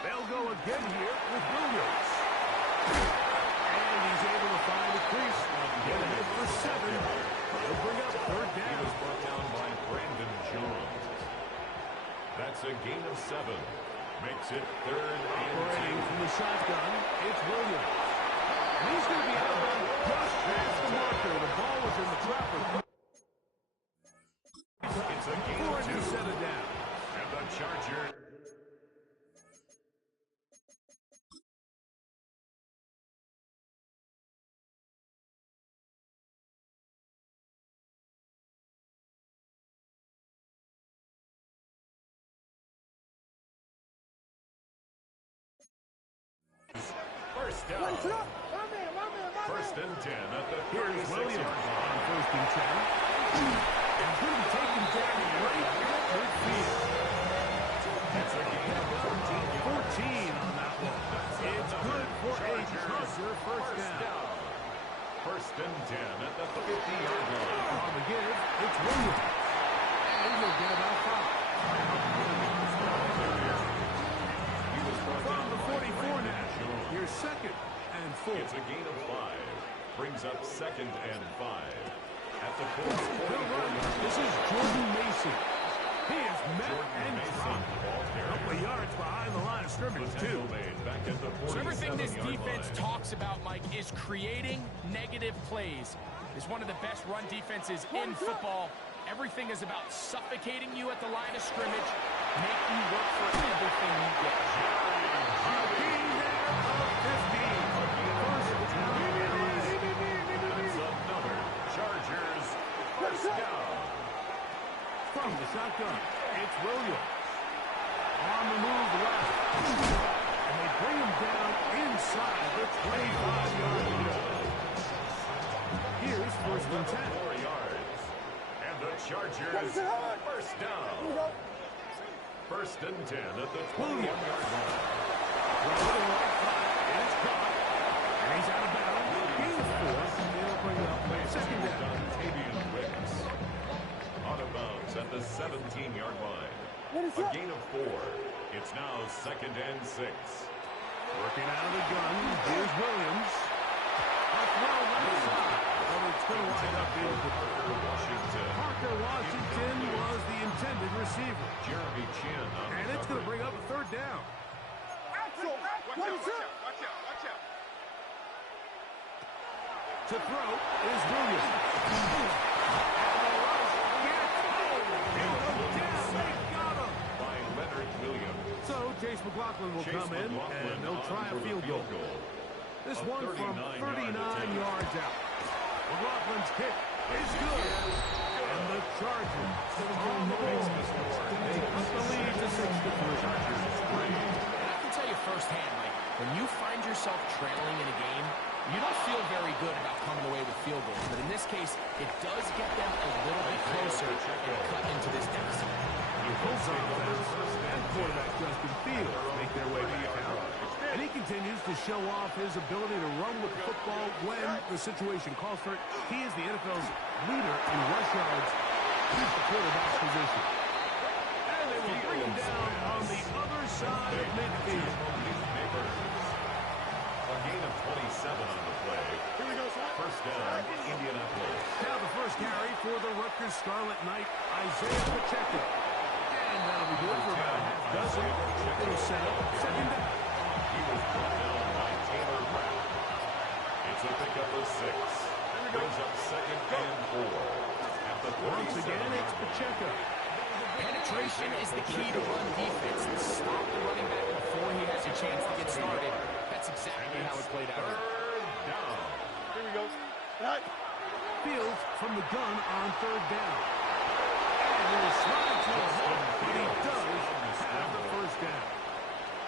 They'll go again here with Williams. And he's able to find the crease. Get ahead for 7. They'll bring up third down. He was brought down by Brandon Jones. That's a gain of 7. Makes it 3rd and Operating 2. from the shotgun, it's Williams. And he's going to be out of bounds just past the marker. The ball was in the trapper. It's a gain Before of he 2. set it down. And the Charger. First down. First and 10 at the Here's 36 Williams yard on line. 1st and 10. And he's going to be taken down right at midfield. It's a gain of 14 yards. 14 on that one. It's good for a Charger first down. First and 10 at the 50-yard line. On the give, it's Williams. And he'll get about 5. He was brought From down the by 44 Brandon now. Jones. Here's 2nd and 4. It's a gain of 5. Brings up 2nd and 5. At the Colts They'll 44 run. yard This is Jordan Mason. He is met and dropped. the ball A couple of yards behind the line of scrimmage, too. Potential made back at the So everything this 47-yard defense line. talks about, Mike, is creating negative plays. It's one of the best run defenses in football. Everything is about suffocating you at the line of scrimmage, make you work for everything you get. A gain there of 15. First down it is. That's another Chargers first down. From the shotgun, it's Williams. On the move left. And they bring him down inside the 25-yard line. Here's 1st and 10. 4 yards. And the Chargers first down. First and 10 at the 21-yard line. Rolling right side, and it's caught. And he's out of bounds. Gain of 4. They'll bring up 2nd down. Tavian Wicks. Out of bounds at the 17-yard line. A gain of 4. It's now 2nd and 6. Working out of the gun, here's Williams. A throw right side. Well, it's going to wind up being Parker Washington. Parker Washington was the intended receiver. Jeremy Chin on And the it's going to cover. bring up a 3rd down. To throw is Williams. By Leonard Williams. So Chase McLaughlin will Chase come in, McLaughlin and they'll try on a for the field goal. This A one from 39-yard 39 attempt. yards out. McLaughlin's kick is good. And the Chargers on the roll. They cut the lead to 6-3. And I can tell you firsthand, Mike, when you find yourself trailing in a game, you don't feel very good about coming away with field goals. But in this case, it does get them a little bit closer and cut into this deficit. Colts offense and quarterback Justin Fields make their way back out. And he continues to show off his ability to run with the football when the situation calls for it. He is the NFL's leader in rush yards. He's the quarterback's position. And they will bring him down on the other side of midfield. A gain of 27 on the play. First down, Indianapolis. Now the first carry for the Rutgers Scarlet Knight, Isaiah Pacheco. And that'll be good for about a half dozen. It'll set up 2nd down. He was brought down by Taylor Rapp. It's a pickup of 6. Brings up 2nd and 4. At the Once again, 37-yard it's line. Pacheco. Penetration is the key to run defense. Stop the running back before he has a chance to get started. That's exactly how it played out. Third down. Fields from the gun on 3rd down. And he'll slide to a hole, but he does have the first down.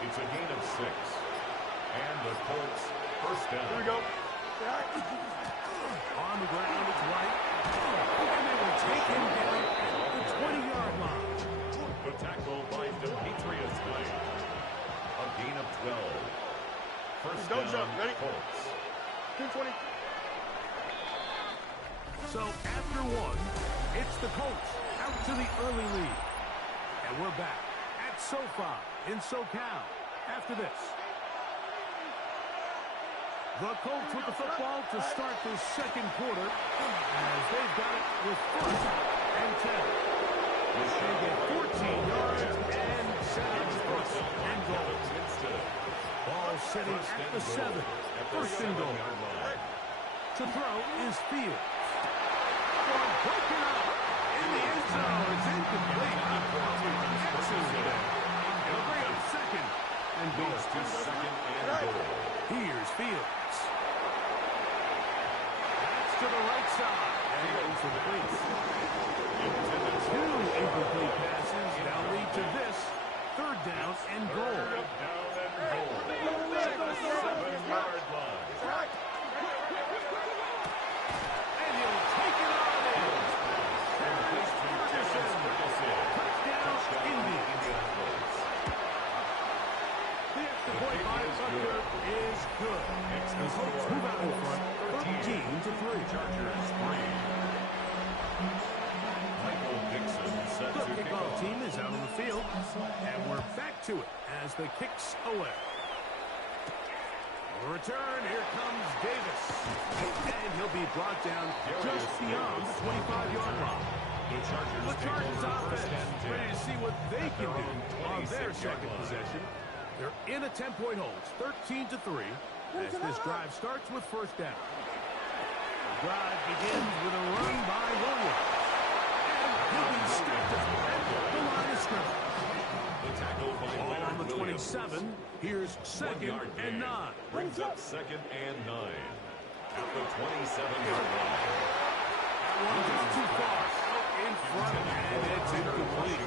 It's a gain of 6. And the Colts first down. On the ground, it's White. And they will take him down at the 20-yard line. The tackle by Demetrius Knight. A gain of 12. First down, Colts. So after one, it's the Colts out to the early lead. And we're back at SoFi in SoCal after this. The Colts with the football to start the 2nd quarter as they've got it with 1st and 10. They get 14 yards and 7 first and goal. Ball sitting at the 7. First and goal. To throw is Fields. One broken up in the end zone. It's incomplete. It'll bring up second and goal. Here's Fields. That's to the right side. And incomplete. 2 incomplete passes now lead to this. Third down and goal. And he'll take it on in. Touchdown, Indy. The extra point by Tucker is good. The Colts move out in front, 13-3. Chargers 3. Michael Dixon set The to kick kickoff off. team is out on the field, and we're back to it as the kick's away. The return, here comes Davis. And he'll be brought down just beyond the 25-yard line. The The Chargers offense ready to see what they can do on their second possession. They're in a 10-point hold, 13-3, as this drive starts with first down. The drive begins with a run by Williams. And he'll be stepped up at the line of scrimmage. The tackle by Ball on Leonard the Williams. 27. Here's 1 second yard and gain. 9. Brings up second and 9. At the 27-yard line. That one just too far. Out in front, and it's incomplete.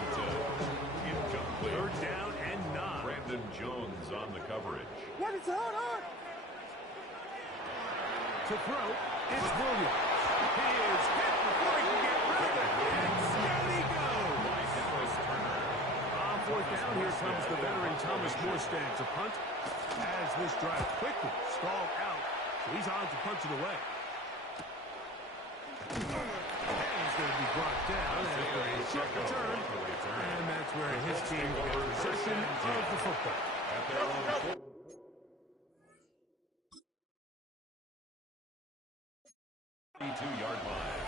Incomplete. Third down and 9. Brandon Jones on the coverage. To throw, it's Williams. He is hit before he can get rid of it. And down he goes. By Dallas Turner. On fourth down, here comes the veteran Thomas Morstead to punt. As this drive quickly stalled out, so he's on to punch it away. And he's going to be brought down after a short return. And that's where his team gets possession of the football. At their own 42-yard line.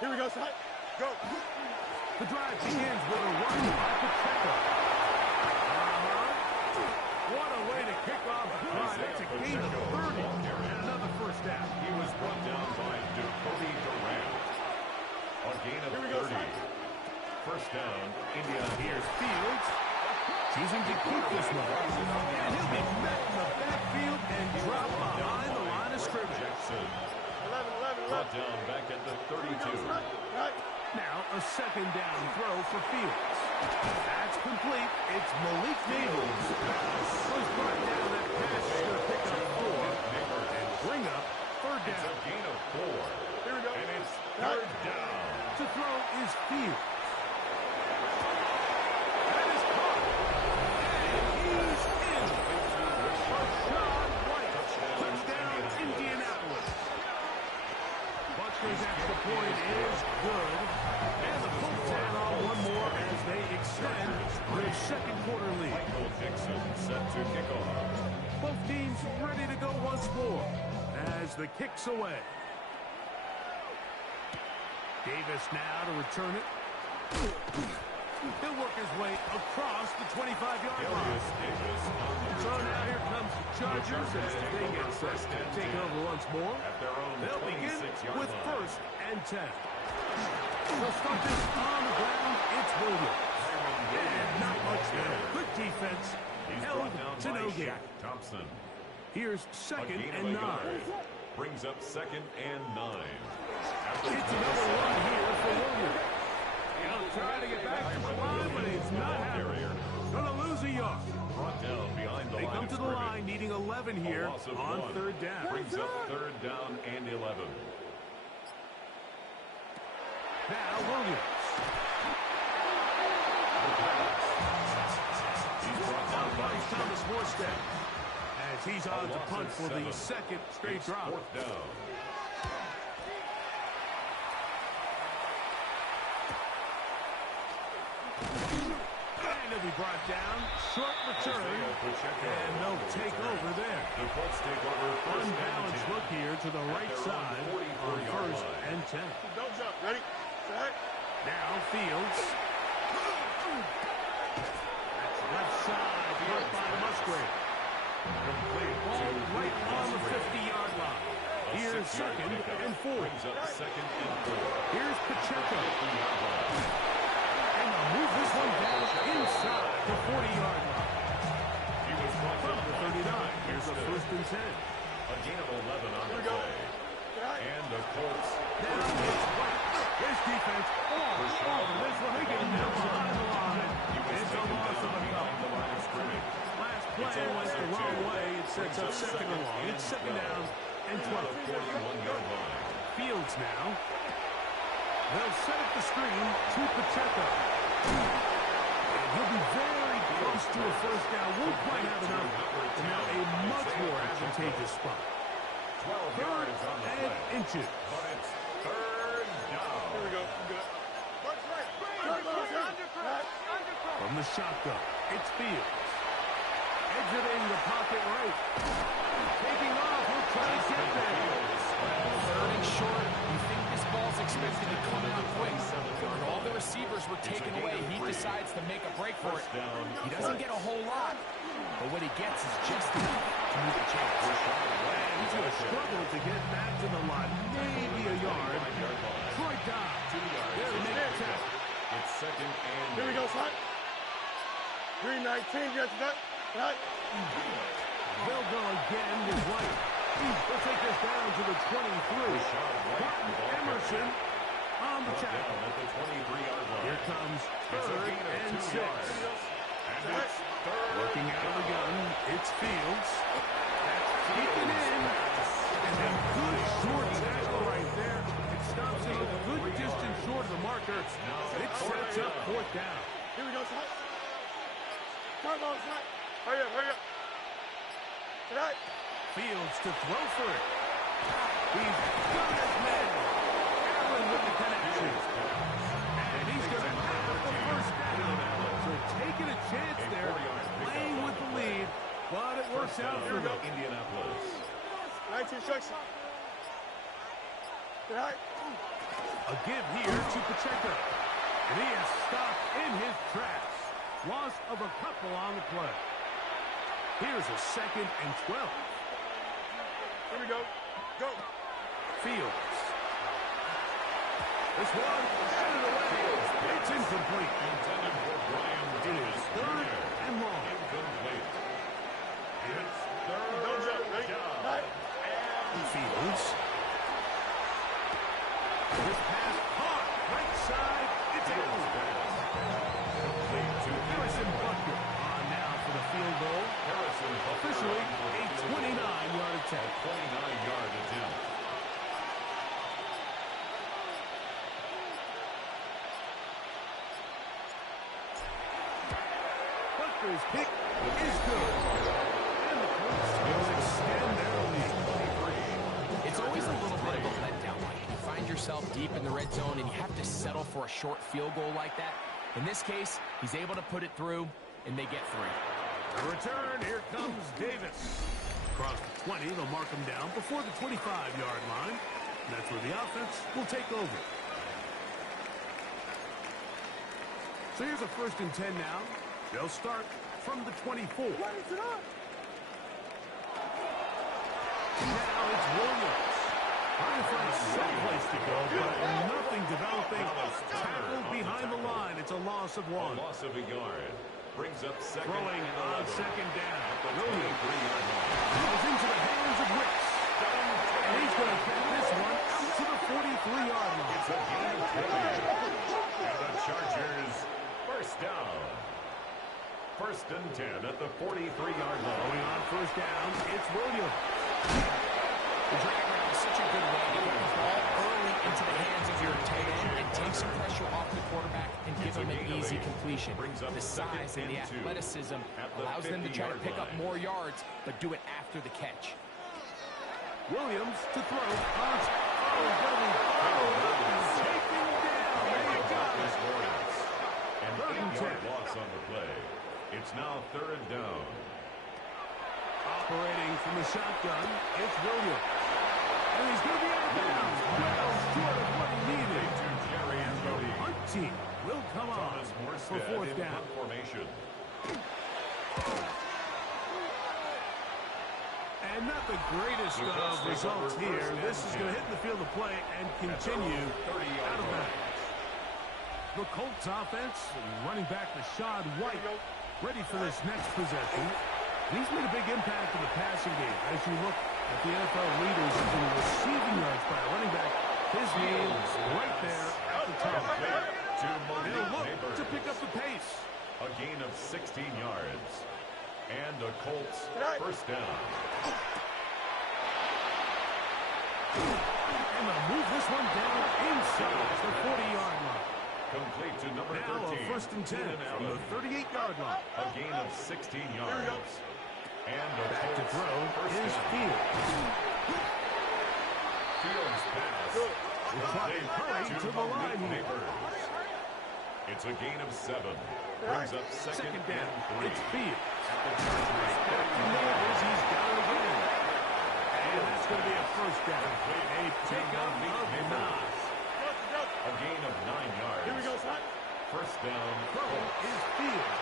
Here we go, son. Go. The drive begins with a run by Pacheco. What a way to kick off the drive. That's a gain of 30 and another first down. He was brought down by Dakota Durant. A gain of 30. First down, Indiana. Here's Fields. Choosing to keep this one. And he'll be met in the backfield and dropped behind the line of scrimmage. Jackson 11. brought down back at the 32. Now a second down throw for Fields. That's complete. It's Malik Neighbors. Who's brought down that pass is going to pick up 4 and bring up third It's a down. gain of 4. Here we go. And it's third down. To throw is Fields. That is caught. And he's in. Rashad White. Touchdown, Indianapolis. Butker's extra point is good. And the Colts add on one more as they extend their second quarter lead. Michael Dixon set to kick off. Both teams ready to go once more as the kick's away. Davis now to return it. He'll work his way across the 25-yard line. Elias Davis on the So return. now here comes the Chargers as they get set to take over once more. At their own They'll begin 26-yard with line. first and 10. They'll start this on the ground. It's Williams. And not much there. Good defense. He's Held brought down to by no gain. Shaq Thompson. Here's A second gain and of a 9. yard. Brings up second and 9. After It's another one here for Williams. He'll try to get back to the line, but he's not happening. Gonna lose a yard. Brought down behind the They line come of to the scrimmage. line needing 11 A here loss of on 1. third down. Brings up third down and 11. Now Williams. He's brought down by Thomas Morstead as he's A on to loss punt of for the 7. second straight It's drop. fourth down. And he'll be brought down. Short return. Isaiah Pacheco. And no take over there. The Colts take over first and Unbalanced 10. look here to the right their own side on 44-yard first line. and 10. Don't jump. Ready? Set. Now Fields. That's left side, blocked by Musgrave. Ball right on the 50-yard line. Here's second and 4. Here's Pacheco. And they'll move this one down inside the 40-yard line. From the 39, here's a first and 10. A gain of 11 on the play. And the Colts. Now it's White. His defense all over this one. They get him down behind the line. It's a loss of a couple. Last play went the wrong way. It sets up second and long. It's second down and 12. 41-yard line. Fields now. They'll set up the screen to Pacheco. And he'll be very close to a first down. Won't quite have enough. And now a much more advantageous spot. 12 Third yards on the and play. inches. But it's third down. Here we go. Good. From the shotgun, it's Fields. Exiting the pocket right. Taking off. He'll try to get there. Third and short. You think this ball's expected to come out quick. When all the receivers were taken away, he decides to make a break for it. He doesn't get a whole lot, but what he gets is just enough to move the chains. And he's going to struggle to get back to the line. Maybe a yard. Troy Dobb. There to make the tackle. It's second and Here we go, son. 3:19. Yes, that. They'll go again with White. They'll take this down to the 23. Martin Emerson on the tackle. down at the 23-yard line. Here comes It's a third gain of and 2 6. yards. And it's third. Working out of the gun, it's Fields. Taken in. And a good short tackle right there. It stops him a good distance short of the marker. It sets up fourth down. Here we go, son. Come on, son. Hurry up. Tonight. Fields to throw for it. He's got his man. Allen with the connection. And he's going to have the first down. So taking a chance there, playing with the lead, but it works out for them. Indianapolis. 19 strikes. Tonight. A give here to Pacheco. And he is stopped in his tracks. Loss of a couple on the play. Here's a second and 12. Here we go. Go. Fields. This one headed away. It's incomplete. Intended for Brian It is third and long. Incomplete. It's third Don't jump. Ready? down. Tonight. Fields. This pass caught. Right side. It's out. Complete to Harrison Butker on now for the field goal. Harrison. Officially a 29-yard attempt. 29-yard attempt. Butker's kick is good. And the Colts will extend their lead. It's always a little bit of a letdown, Mike. You find yourself deep in the red zone, and you have to settle for a short field goal like that. In this case, he's able to put it through, and they get 3. The return, here comes Davis. Across the 20, they'll mark him down before the 25-yard line. And that's where the offense will take over. So here's a first and 10 now. They'll start from the 24. Now it's Williams. Trying to find some place to go, but nothing developing. Tackled behind the line. It's a loss of 1. A loss of a yard. Brings up second. Throwing on second down. Williams. 23-yard line. Goes into the hands of Wicks. And he's going to get this one out to the 43-yard line. It's a gain of 3. And the Chargers first down. First and 10 at the 43-yard line. Going on first down, it's Williams. The drag route is such a good way to get the ball early into the hands of your tight end and take some pressure off the quarterback and give him an easy completion. The size and the athleticism allows them to try to pick up more yards, but do it after the catch. Williams to throw. Taken down. There you go. An 8-yard loss on the play. It's now third down. Operating from the shotgun, it's Williams. And he's going to be out of bounds. Well short of what he needed. To Jerry and Cody. Hunt team will come on for fourth down. Formation. And not the greatest of results here. This is going to hit the field of play and continue out of bounds. The Colts offense, running back Rashad White, ready for this next possession. He's made a big impact in the passing game. As you look at the NFL leaders in receiving yards by a running back, his name is right there at the top. They'll look to pick up the pace. A gain of 16 yards. And the Colts first down. And they'll move this one down inside the 40-yard line. Complete to number Now 13. a first and 10 from the 38-yard line. A gain of 16 yards. And the Back to Colts throw first is down. Fields. Fields pass. The clock hurried to the line here. It's a gain of 7. Brings up second down. and 3. It's Fields. At the Chargers' Back to Neighbors. He's got it again. And that's going to be a first down. A pickup of 9. A gain of 9 yards. Here we go, son. First down. Throw is Fields.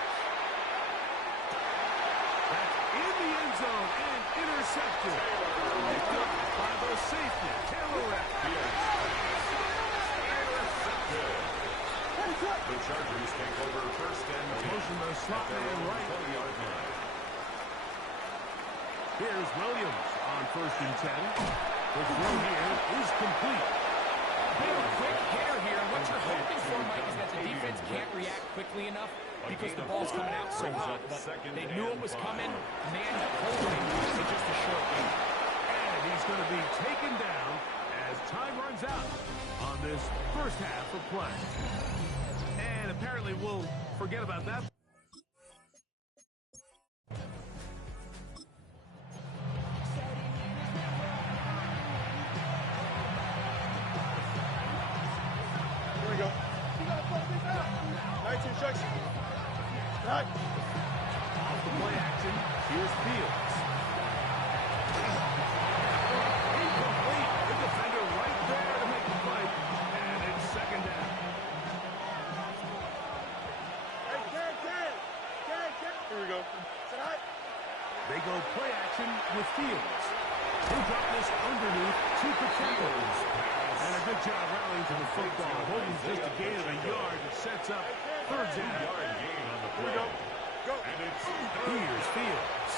That's in the end zone and intercepted. Picked up by the safety, Taylor Rapp. The Chargers take over first and 10. Motion the slot man right. 20-yard line. Here's Williams on first and 10. The throw here is complete. Big quick hitter here. What you're hoping for, Mike, is that the defense can't react quickly enough because the ball's coming out so hot. But they knew it was coming, and they ended up holding in just a short game. And he's going to be taken down as time runs out on this first half of play. And apparently we'll forget about that. Here we go. 19 instruction. Right. Off the play action, here's Fields. Incomplete. The defender right there to make the play. And it's second down. Hey, Ken. Here we go. Sit high. They go play action with Fields. He'll drop this underneath to Pacheco. And a good job rallying to the football. Holding just a gain of a yard. It sets up third down. Yard gain on the Here we play. go. Go. And it's Here's Fields.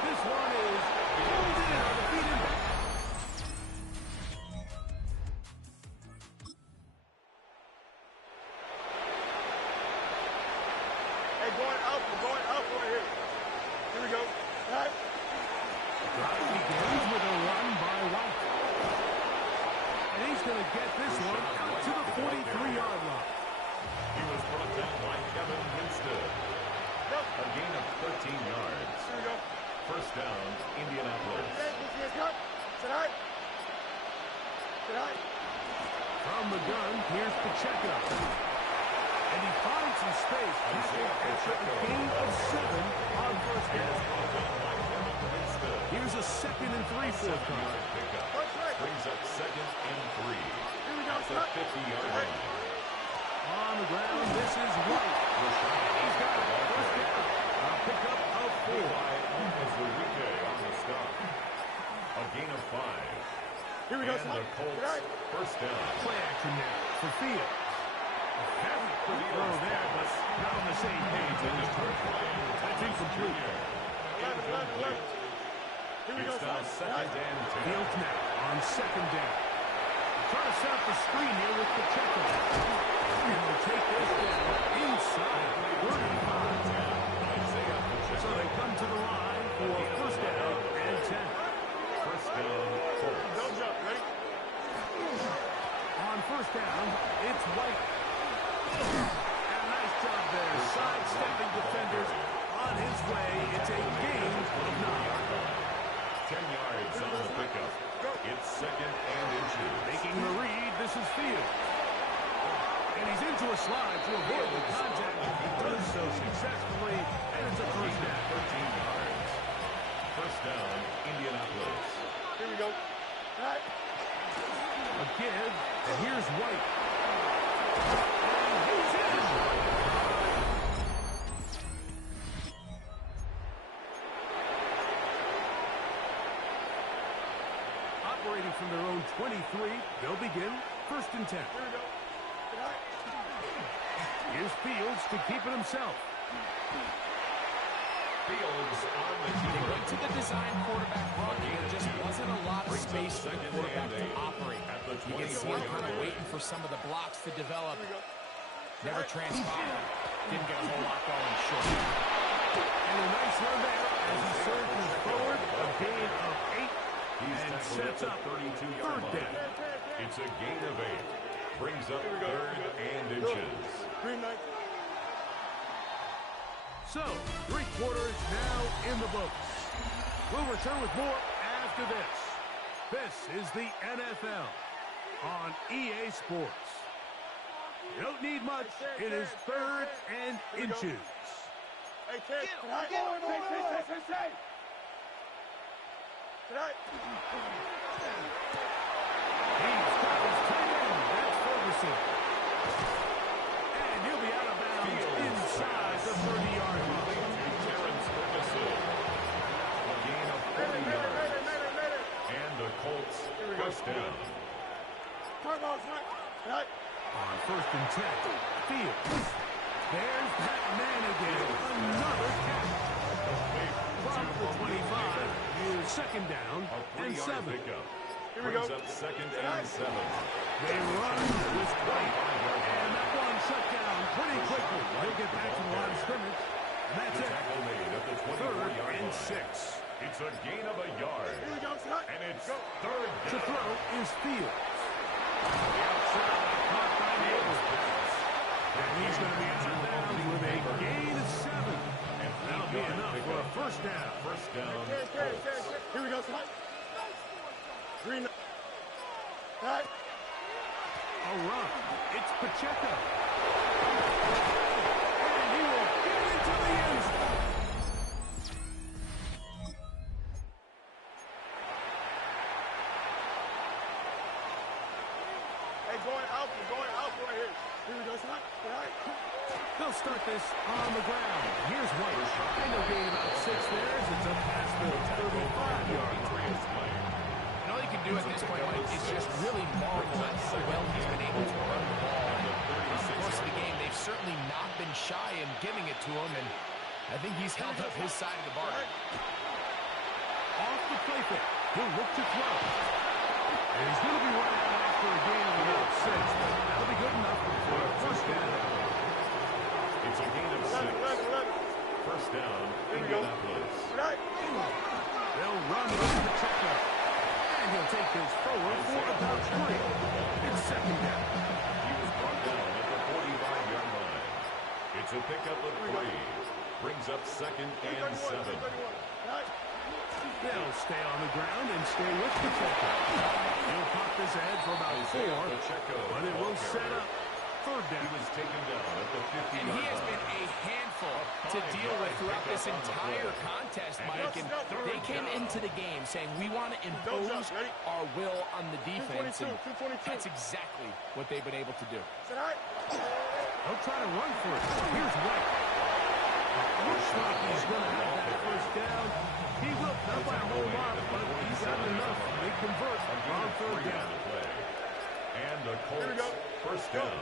This one is pulled in on the feet and back. Hey, going up. We're going up over here. Here we go. Right. Drive begins with a run by White. And he's going to get this one out to the 43-yard line. He was brought down by Kevin Winstead. A gain of 13 yards. Here we go. First down, Indianapolis. Sit high. Sit high. From the gun, here's Pacheco. And he finds some space. After a gain of 7 on first down. Here's a 2nd and 3 for the car. Brings up second and 3. Here we go, At the son. 50-yard line. On the ground, this is White. He's got it. First down. A pickup of 4. Levi Onwuzurike on the stop. A gain of 5. Here we go, And son. the Colts Right. first down. Play action now for Fields. Very quick throw there, but not on the same page. That's incomplete. 11. Here we go, It's now son. second and 10. Fields now on second down. Trying to set up the screen here with Pacheco. And they'll take this down inside 35. So they come to the line for first down and 10. First down, Colts. Don't jump. Ready? On first down, it's White. And a nice job there, sidestepping defenders on his way. It's a gain of 9. 10 yards on the pickup. It's second and inches. Making the read, this is Fields. And he's into a slide to avoid the contact. He does so successfully, and it's a first down. 13 yards. First down, Indianapolis. Here we go. Right. A give, and here's White. away from their own 23. They'll begin 1st and 10. Here we go. Here's Fields to keep it himself. Fields on the They keeper. went to the design quarterback run. There just wasn't a lot of space for the quarterback to operate. You can see him kind of waiting for some of the blocks to develop. Never transpired. Didn't get a whole lot going short. And a nice run there as he surges forward. A gain of 8. He's And tackled at sets the up 32-yard 3rd line. down. It's a gain of 8. Brings up 3rd and inches. Green light. So, 3 quarters now in the books. We'll return with more after this. This is the NFL on EA Sports. You don't need much. It is 3rd and inches. Hey, kid. Tonight. Say. Tonight. He's got his tight end. That's Ferguson. And he'll be out of bounds inside the 30-yard line. Terrence Ferguson. A gain of 40 yards. And the Colts first down. Turbos, right? On 1st and 10, Fields. There's that man again. Another catch. From the 25, here's 2nd down A and 3-yard 7. pickup. Here we go. Brings up 2nd and 7. They run this play, and that one shut down pretty quickly. He'll get back to the line of scrimmage, and that's The it. tackle made at the 3rd 24-yard and line. 6. It's a gain of a yard. Here we go, son. And it's 3rd To down. throw is Fields. The outside caught by Fields. And he's going to be out of bounds with a gain of 7. And That'll be enough for a 1st down. First down. Carry. Here we go, son. Green light. Right. A run. It's Pacheco. And he will get into the end zone. Hey, going out right here. Here we go, son. Right. They'll start this on the ground. Here's White. And they'll gain about 6 there as it's up past the 35-yard line. And all you can do at this point, Mike, is just really marvel at how well he's been able to run the ball. Over the course of the game, they've certainly not been shy in giving it to him, and I think he's held up his side of the bargain. Off the play fake. He'll look to throw. And he's going to be running out after a gain of about 6, but that'll be good enough for a 1st down. It's a gain of 6. First down, Indianapolis. Right. They'll run with Pacheco. And he'll take this forward for about 3. It's 2nd down. He was brought down at the 45-yard line. It's a pickup of 3. Brings up 2nd and 7. Right. They'll stay on the ground and stay with Pacheco. He'll pop this ahead for about 4, Pacheco. but it will set up 3rd He down. was taken down at the 50-yard And he has been a handful to deal with throughout this entire contest, Mike. And they came into the game saying, we want to impose our will on the defense. And that's exactly what they've been able to do. Tonight. They'll try to run for it. Here's White. Looks like he's going to have that 1st down. He will, not by a whole lot, but he's got enough. They convert on 3rd down. And the Colts first down.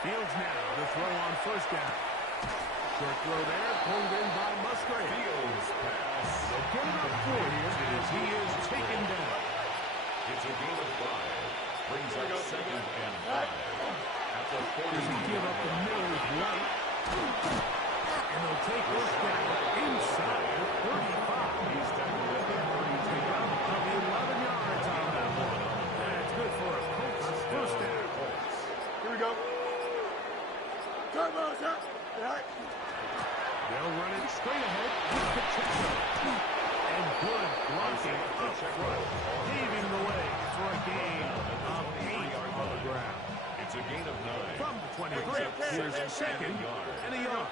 Fields now to throw on 1st down. Short throw there, pulled in by Musgrave. Fields pass. They'll get it up for here as he is taken down. It's a gain of 5. Brings up 2nd and 5. At the Does he give up the middle with White? And they'll take this down inside the 35. He's tackled at the 32. Pick up of the 11 yards on that one. That's good for a Colts 1st down. Here we go. Turbos, sir. Right. They'll run it straight ahead with Pacheco. And good blocking up front, paving the way for a gain of 8 on the ground. It's a gain of 9. From the 23, here's a 2nd and a yard.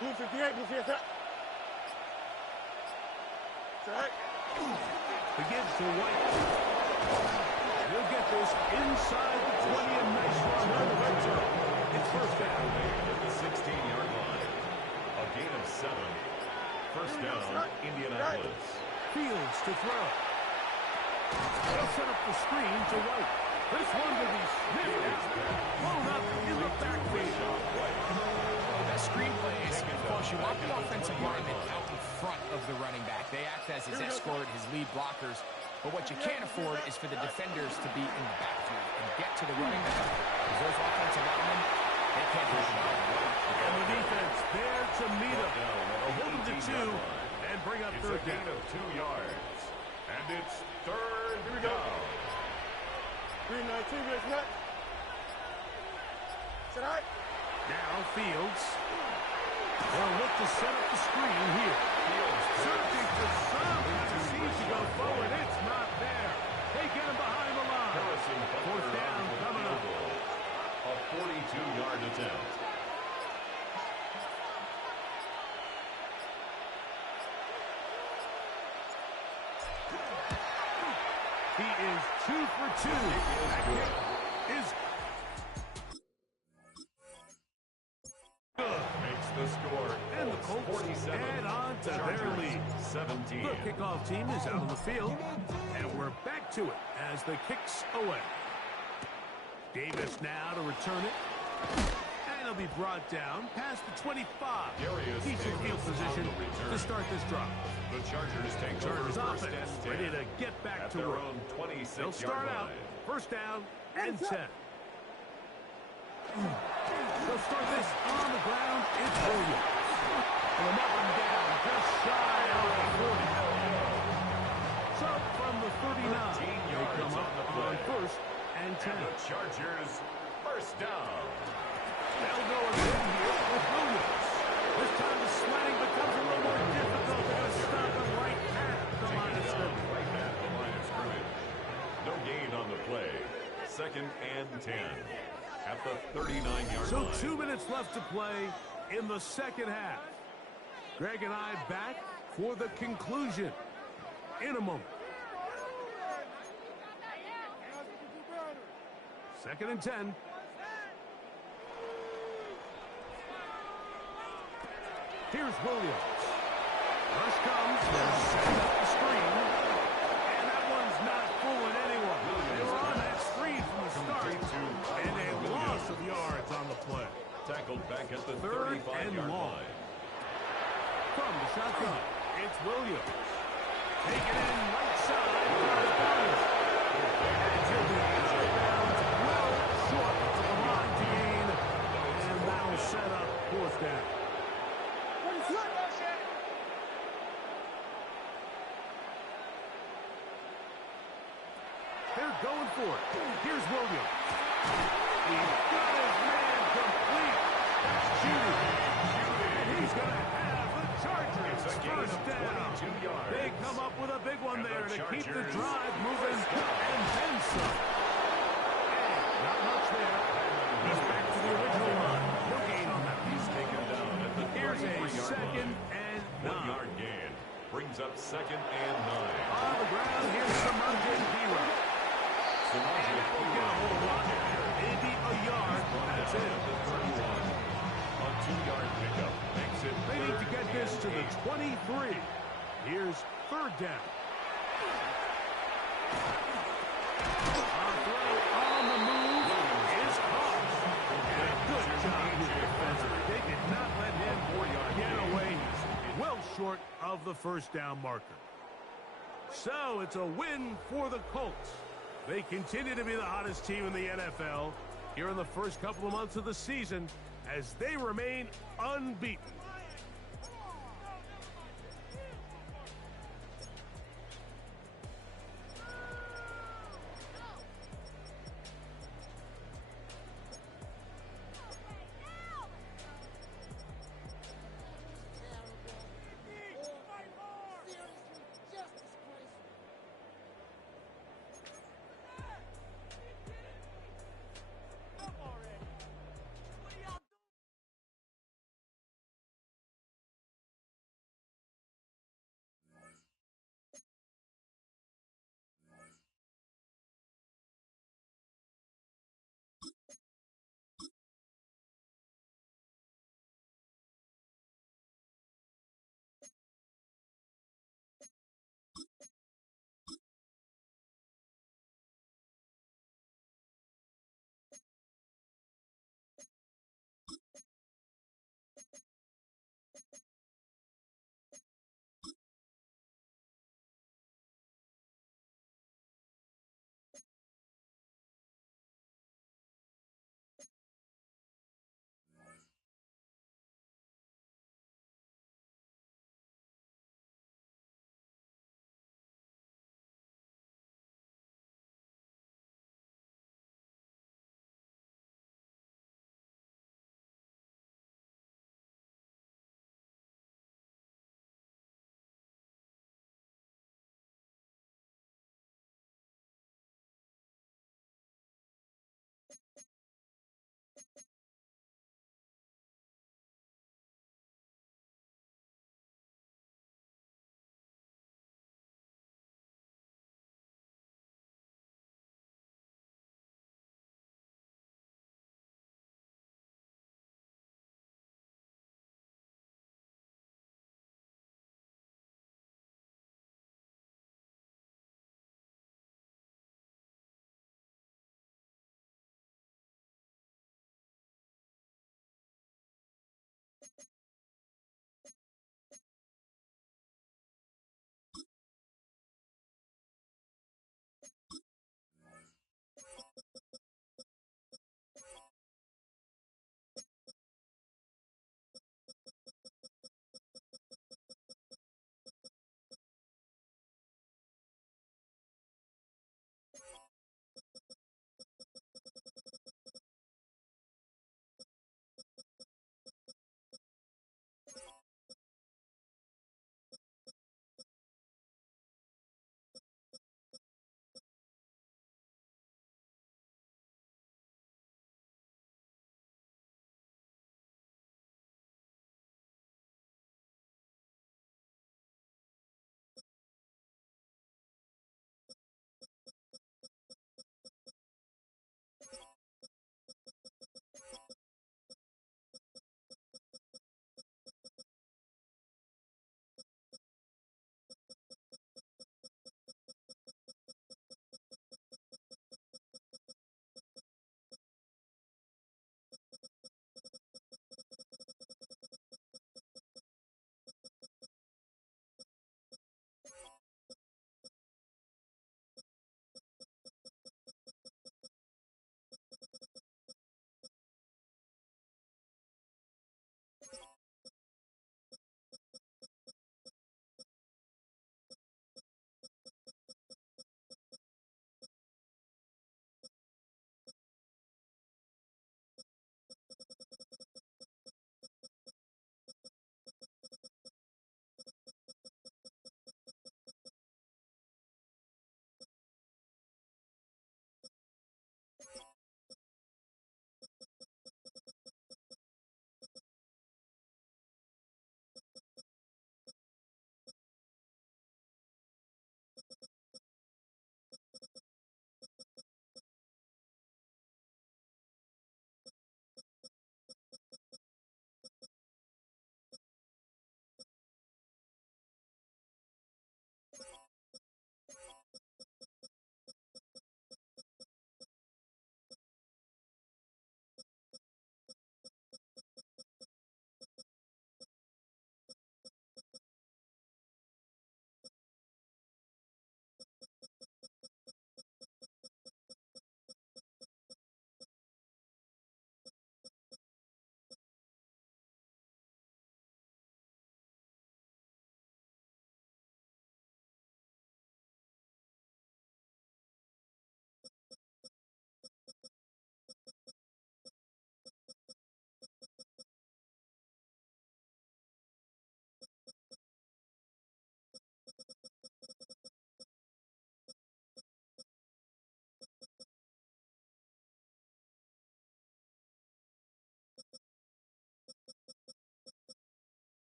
Blue 58, blue 58. Right. Begins to White. He'll get this inside the 20 and nice run on the red zone. It's 1st down. At the 16-yard line. A gain of 7. First down, Indianapolis. Fields to throw. They'll set up the screen to White. This one will be sniffed out. Blown up in the backfield. That screen play is, of course, you want the offensive lineman out in front of the running back. They act as his escort, his lead blockers. But what you can't afford is for the defenders to be in the backfield and get to the running back. Because those offensive linemen, they can't hold him out. And the defense there to meet him. Hold him to 2 and bring up third down. It's a gain of 2 yards. And it's third down. 3-19, let's not. Sit high. Now Fields. They'll look to set up the screen here. Searching for something. Seems to go forward. It's not there. They get him behind the line. Fourth down coming up. A 42-yard attempt. He is 2 for 2. That kick is good. Makes the score. And the Colts add on to their lead. 17. The kickoff team is out on the field, and we're back to it as the kick's away. Davis now to return it, and he'll be brought down past the 25. Decent field position to start this drive. The Chargers take Chargers over first offense and 10 ready to get back at to their work. own 26-yard They'll start out line. first down and 10. They'll start this on the ground. It's Williams. And up and down, just shy of the 40. So from the 39, they come up on first and 10. And the Chargers first down. They'll go again here with Williams. This time the sledding becomes a little more difficult. They're going to stop him right at the line of scrimmage. Right at the line of scrimmage. No gain on the play. Second and 10 at the 39-yard So line. 2 minutes left to play in the second half. Greg and I back for the conclusion in a moment. Second and 10. Here's Williams. Rush comes. They're setting up the screen. And that one's not fooling anyone. They were on that screen from the start. And a loss of yards on the play. Tackled back at the Third and 35-yard long. line. From the shotgun, it's Williams. Taken in right side. And he'll be out of bounds, well short of the line to gain. And that'll set up fourth down. They're going for it. Here's Williams. He's got his man complete. That's Judy. And he's going to have the Chargers first down. They come up with a big one there to keep the drive moving and then some. And not much there. He's back to the original line. No gain on that. He's taken down at the Here's a 33-yard second line. and 1 9. yard gain. Brings up second and 9. On the ground, here's Samantha Hero. And it won't get a whole lot. Maybe a yard. That's it. The 31. A 2-yard pickup makes it. They need to get this to the 23. Here's third down. On throw, on the move, is caught. And a good job here defensively. They did not let him get away. He's well short of the first down marker. So it's a win for the Colts. They continue to be the hottest team in the NFL here in the first couple of months of the season as they remain unbeaten.